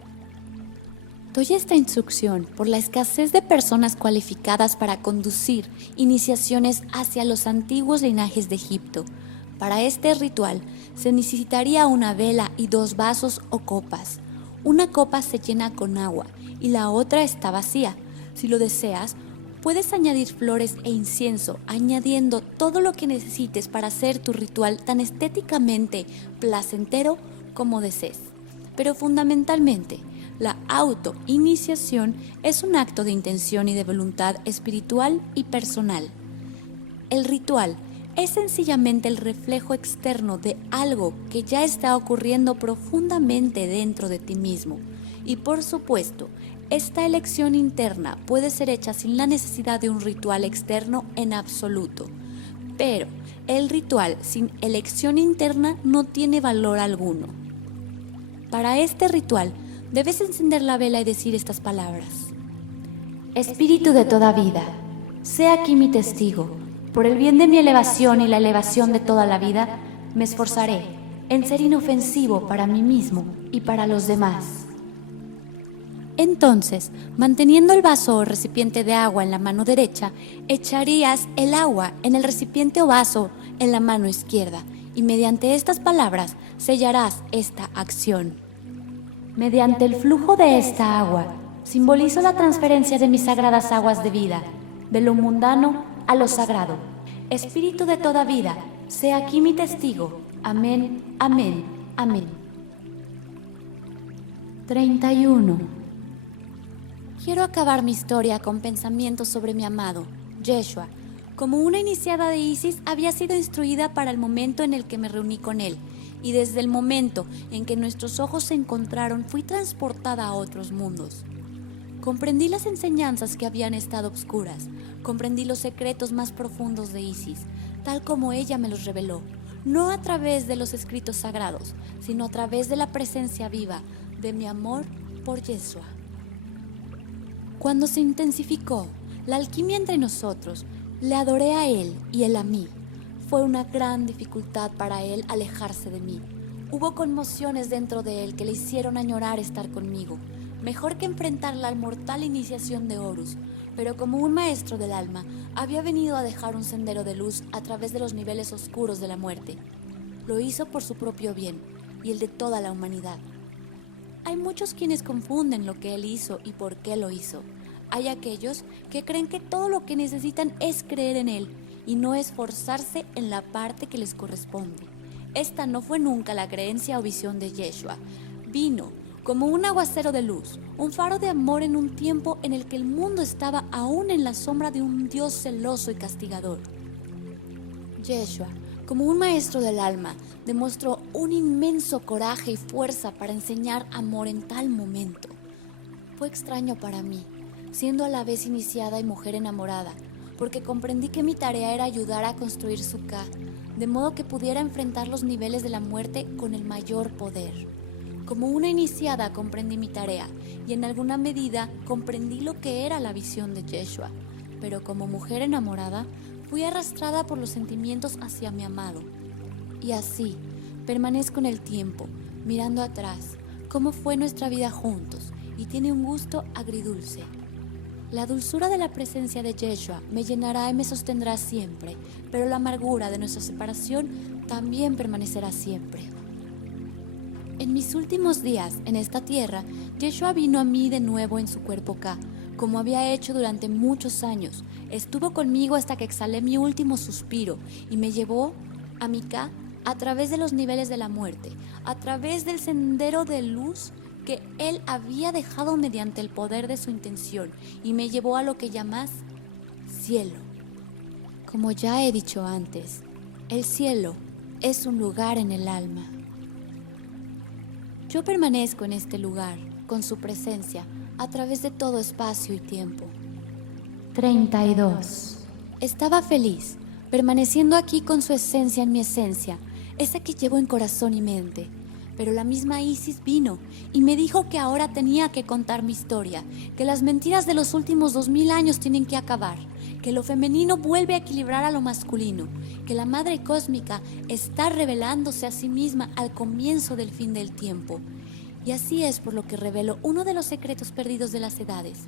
Doy esta instrucción por la escasez de personas cualificadas para conducir iniciaciones hacia los antiguos linajes de Egipto. Para este ritual se necesitaría una vela y 2 vasos o copas. Una copa se llena con agua y la otra está vacía. Si lo deseas, puedes añadir flores e incienso, añadiendo todo lo que necesites para hacer tu ritual tan estéticamente placentero como desees. Pero fundamentalmente, la autoiniciación es un acto de intención y de voluntad espiritual y personal. El ritual es sencillamente el reflejo externo de algo que ya está ocurriendo profundamente dentro de ti mismo. Y por supuesto, esta elección interna puede ser hecha sin la necesidad de un ritual externo en absoluto. Pero el ritual sin elección interna no tiene valor alguno. Para este ritual, debes encender la vela y decir estas palabras. Espíritu de toda vida, sé aquí mi testigo. Por el bien de mi elevación y la elevación de toda la vida, me esforzaré en ser inofensivo para mí mismo y para los demás. Entonces, manteniendo el vaso o recipiente de agua en la mano derecha, echarías el agua en el recipiente o vaso en la mano izquierda y mediante estas palabras sellarás esta acción. Mediante el flujo de esta agua, simbolizo la transferencia de mis sagradas aguas de vida, de lo mundano a lo sagrado. Espíritu de toda vida, sea aquí mi testigo. Amén, amén, amén. 31. Quiero acabar mi historia con pensamientos sobre mi amado, Yeshua. Como una iniciada de Isis, había sido instruida para el momento en el que me reuní con él, y desde el momento en que nuestros ojos se encontraron, fui transportada a otros mundos. Comprendí las enseñanzas que habían estado obscuras, comprendí los secretos más profundos de Isis, tal como ella me los reveló, no a través de los escritos sagrados, sino a través de la presencia viva de mi amor por Yeshua. Cuando se intensificó la alquimia entre nosotros, le adoré a él y él a mí. Fue una gran dificultad para él alejarse de mí. Hubo conmociones dentro de él que le hicieron añorar estar conmigo, mejor que enfrentar la mortal iniciación de Horus, pero como un maestro del alma, había venido a dejar un sendero de luz a través de los niveles oscuros de la muerte. Lo hizo por su propio bien y el de toda la humanidad. Hay muchos quienes confunden lo que él hizo y por qué lo hizo. Hay aquellos que creen que todo lo que necesitan es creer en él y no esforzarse en la parte que les corresponde. Esta no fue nunca la creencia o visión de Yeshua. Vino como un aguacero de luz, un faro de amor en un tiempo en el que el mundo estaba aún en la sombra de un Dios celoso y castigador. Yeshua, como un maestro del alma, demostró un inmenso coraje y fuerza para enseñar amor en tal momento. Fue extraño para mí, siendo a la vez iniciada y mujer enamorada, porque comprendí que mi tarea era ayudar a construir su Ka, de modo que pudiera enfrentar los niveles de la muerte con el mayor poder. Como una iniciada comprendí mi tarea y en alguna medida comprendí lo que era la visión de Yeshua, pero como mujer enamorada fui arrastrada por los sentimientos hacia mi amado. Y así permanezco en el tiempo, mirando atrás, cómo fue nuestra vida juntos y tiene un gusto agridulce. La dulzura de la presencia de Yeshua me llenará y me sostendrá siempre, pero la amargura de nuestra separación también permanecerá siempre. En mis últimos días en esta tierra, Yeshua vino a mí de nuevo en su cuerpo Ka, como había hecho durante muchos años. Estuvo conmigo hasta que exhalé mi último suspiro y me llevó a mi Ka a través de los niveles de la muerte, a través del sendero de luz que él había dejado mediante el poder de su intención, y me llevó a lo que llamas cielo. Como ya he dicho antes, el cielo es un lugar en el alma. Yo permanezco en este lugar, con su presencia, a través de todo espacio y tiempo. 32. Estaba feliz, permaneciendo aquí con su esencia en mi esencia, esa que llevo en corazón y mente. Pero la misma Isis vino y me dijo que ahora tenía que contar mi historia, que las mentiras de los últimos 2000 años tienen que acabar, que lo femenino vuelve a equilibrar a lo masculino, que la Madre Cósmica está revelándose a sí misma al comienzo del fin del tiempo. Y así es por lo que revelo uno de los secretos perdidos de las edades,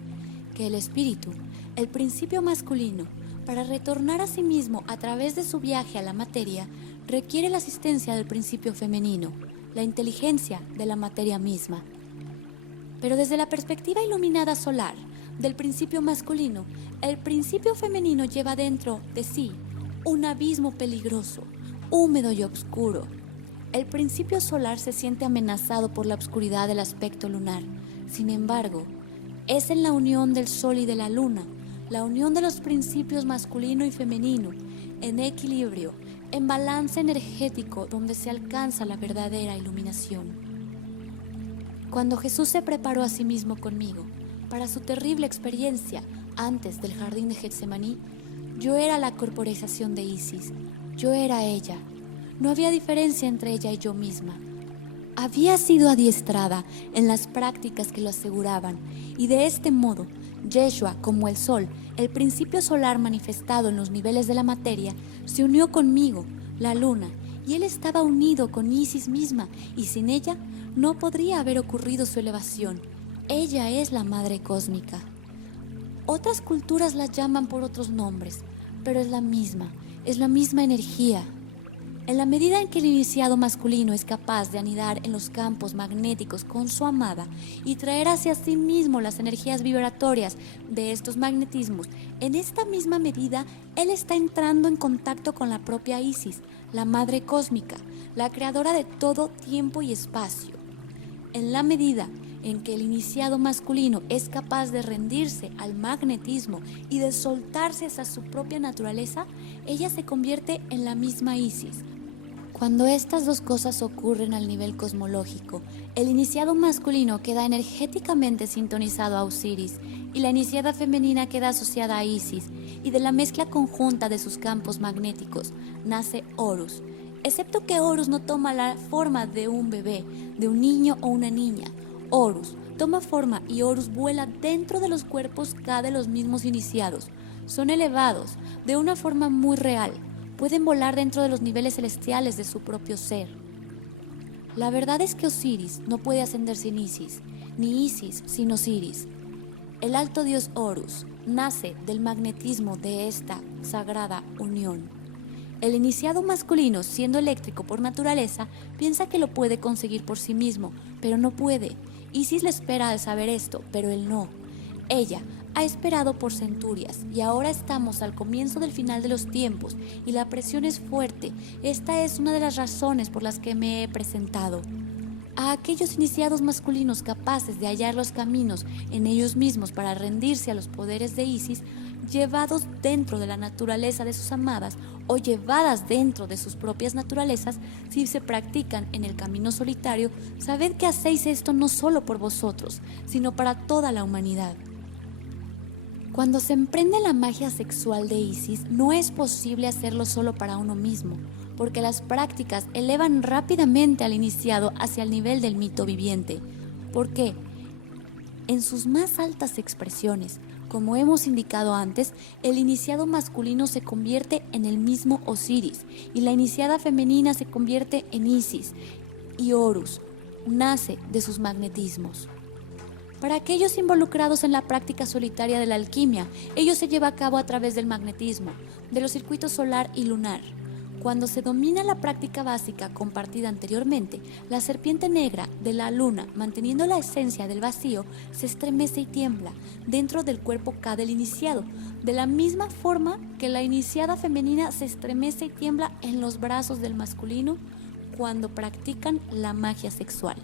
que el espíritu, el principio masculino, para retornar a sí mismo a través de su viaje a la materia, requiere la asistencia del principio femenino, la inteligencia de la materia misma. Pero desde la perspectiva iluminada solar del principio masculino, el principio femenino lleva dentro de sí un abismo peligroso, húmedo y oscuro. El principio solar se siente amenazado por la oscuridad del aspecto lunar. Sin embargo, es en la unión del sol y de la luna, la unión de los principios masculino y femenino, en equilibrio, en balance energético, donde se alcanza la verdadera iluminación. Cuando Jesús se preparó a sí mismo conmigo para su terrible experiencia antes del jardín de Getsemaní, yo era la corporización de Isis, yo era ella. No había diferencia entre ella y yo misma. Había sido adiestrada en las prácticas que lo aseguraban, y de este modo, Yeshua, como el sol, el principio solar manifestado en los niveles de la materia, se unió conmigo, la luna, y él estaba unido con Isis misma, y sin ella no podría haber ocurrido su elevación. Ella es la Madre Cósmica. Otras culturas la llaman por otros nombres, pero es la misma energía. En la medida en que el iniciado masculino es capaz de anidar en los campos magnéticos con su amada y traer hacia sí mismo las energías vibratorias de estos magnetismos, en esta misma medida él está entrando en contacto con la propia Isis, la Madre Cósmica, la creadora de todo tiempo y espacio. En la medida en que el iniciado masculino es capaz de rendirse al magnetismo y de soltarse hacia su propia naturaleza, ella se convierte en la misma Isis. Cuando estas dos cosas ocurren al nivel cosmológico, el iniciado masculino queda energéticamente sintonizado a Osiris y la iniciada femenina queda asociada a Isis, y de la mezcla conjunta de sus campos magnéticos nace Horus, excepto que Horus no toma la forma de un bebé, de un niño o una niña. Horus toma forma y Horus vuela dentro de los cuerpos K de los mismos iniciados. Son elevados de una forma muy real. Pueden volar dentro de los niveles celestiales de su propio ser. La verdad es que Osiris no puede ascender sin Isis, ni Isis sin Osiris. El alto dios Horus nace del magnetismo de esta sagrada unión. El iniciado masculino, siendo eléctrico por naturaleza, piensa que lo puede conseguir por sí mismo, pero no puede. Isis le espera al saber esto, pero él no. Ella ha esperado por centurias y ahora estamos al comienzo del final de los tiempos y la presión es fuerte. Esta es una de las razones por las que me he presentado. A aquellos iniciados masculinos capaces de hallar los caminos en ellos mismos para rendirse a los poderes de Isis, llevados dentro de la naturaleza de sus amadas o llevadas dentro de sus propias naturalezas, si se practican en el camino solitario, sabed que hacéis esto no solo por vosotros, sino para toda la humanidad. Cuando se emprende la magia sexual de Isis, no es posible hacerlo solo para uno mismo, porque las prácticas elevan rápidamente al iniciado hacia el nivel del mito viviente. ¿Por qué? En sus más altas expresiones, como hemos indicado antes, el iniciado masculino se convierte en el mismo Osiris y la iniciada femenina se convierte en Isis, y Horus nace de sus magnetismos. Para aquellos involucrados en la práctica solitaria de la alquimia, ello se lleva a cabo a través del magnetismo, de los circuitos solar y lunar. Cuando se domina la práctica básica compartida anteriormente, la serpiente negra de la luna, manteniendo la esencia del vacío, se estremece y tiembla dentro del cuerpo K del iniciado, de la misma forma que la iniciada femenina se estremece y tiembla en los brazos del masculino cuando practican la magia sexual.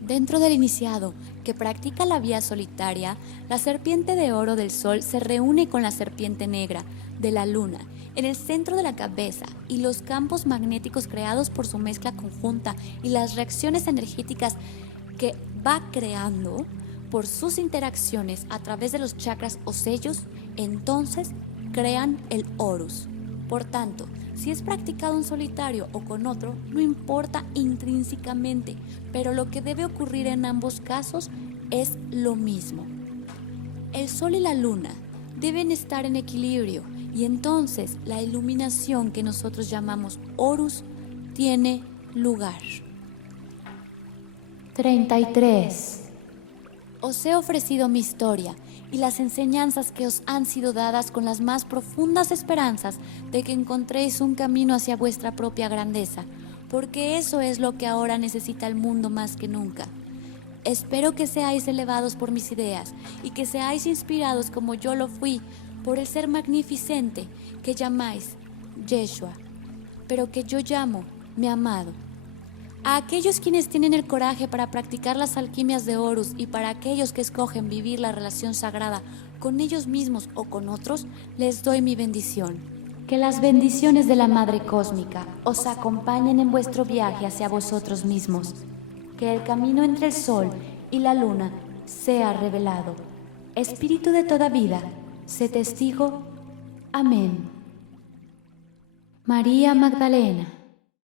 Dentro del iniciado, que practica la vía solitaria, la serpiente de oro del sol se reúne con la serpiente negra de la luna en el centro de la cabeza, y los campos magnéticos creados por su mezcla conjunta y las reacciones energéticas que va creando por sus interacciones a través de los chakras o sellos, entonces crean el Horus. Por tanto, si es practicado en solitario o con otro, no importa intrínsecamente, pero lo que debe ocurrir en ambos casos es lo mismo. El sol y la luna deben estar en equilibrio y entonces la iluminación que nosotros llamamos Horus tiene lugar. 33. Os he ofrecido mi historia y las enseñanzas que os han sido dadas con las más profundas esperanzas de que encontréis un camino hacia vuestra propia grandeza, porque eso es lo que ahora necesita el mundo más que nunca. Espero que seáis elevados por mis ideas y que seáis inspirados como yo lo fui por el ser magnificente que llamáis Yeshua, pero que yo llamo mi amado. A aquellos quienes tienen el coraje para practicar las alquimias de Horus y para aquellos que escogen vivir la relación sagrada con ellos mismos o con otros, les doy mi bendición. Que las bendiciones de la Madre Cósmica os acompañen en vuestro viaje hacia vosotros mismos. Que el camino entre el sol y la luna sea revelado. Espíritu de toda vida, sé testigo. Amén. María Magdalena.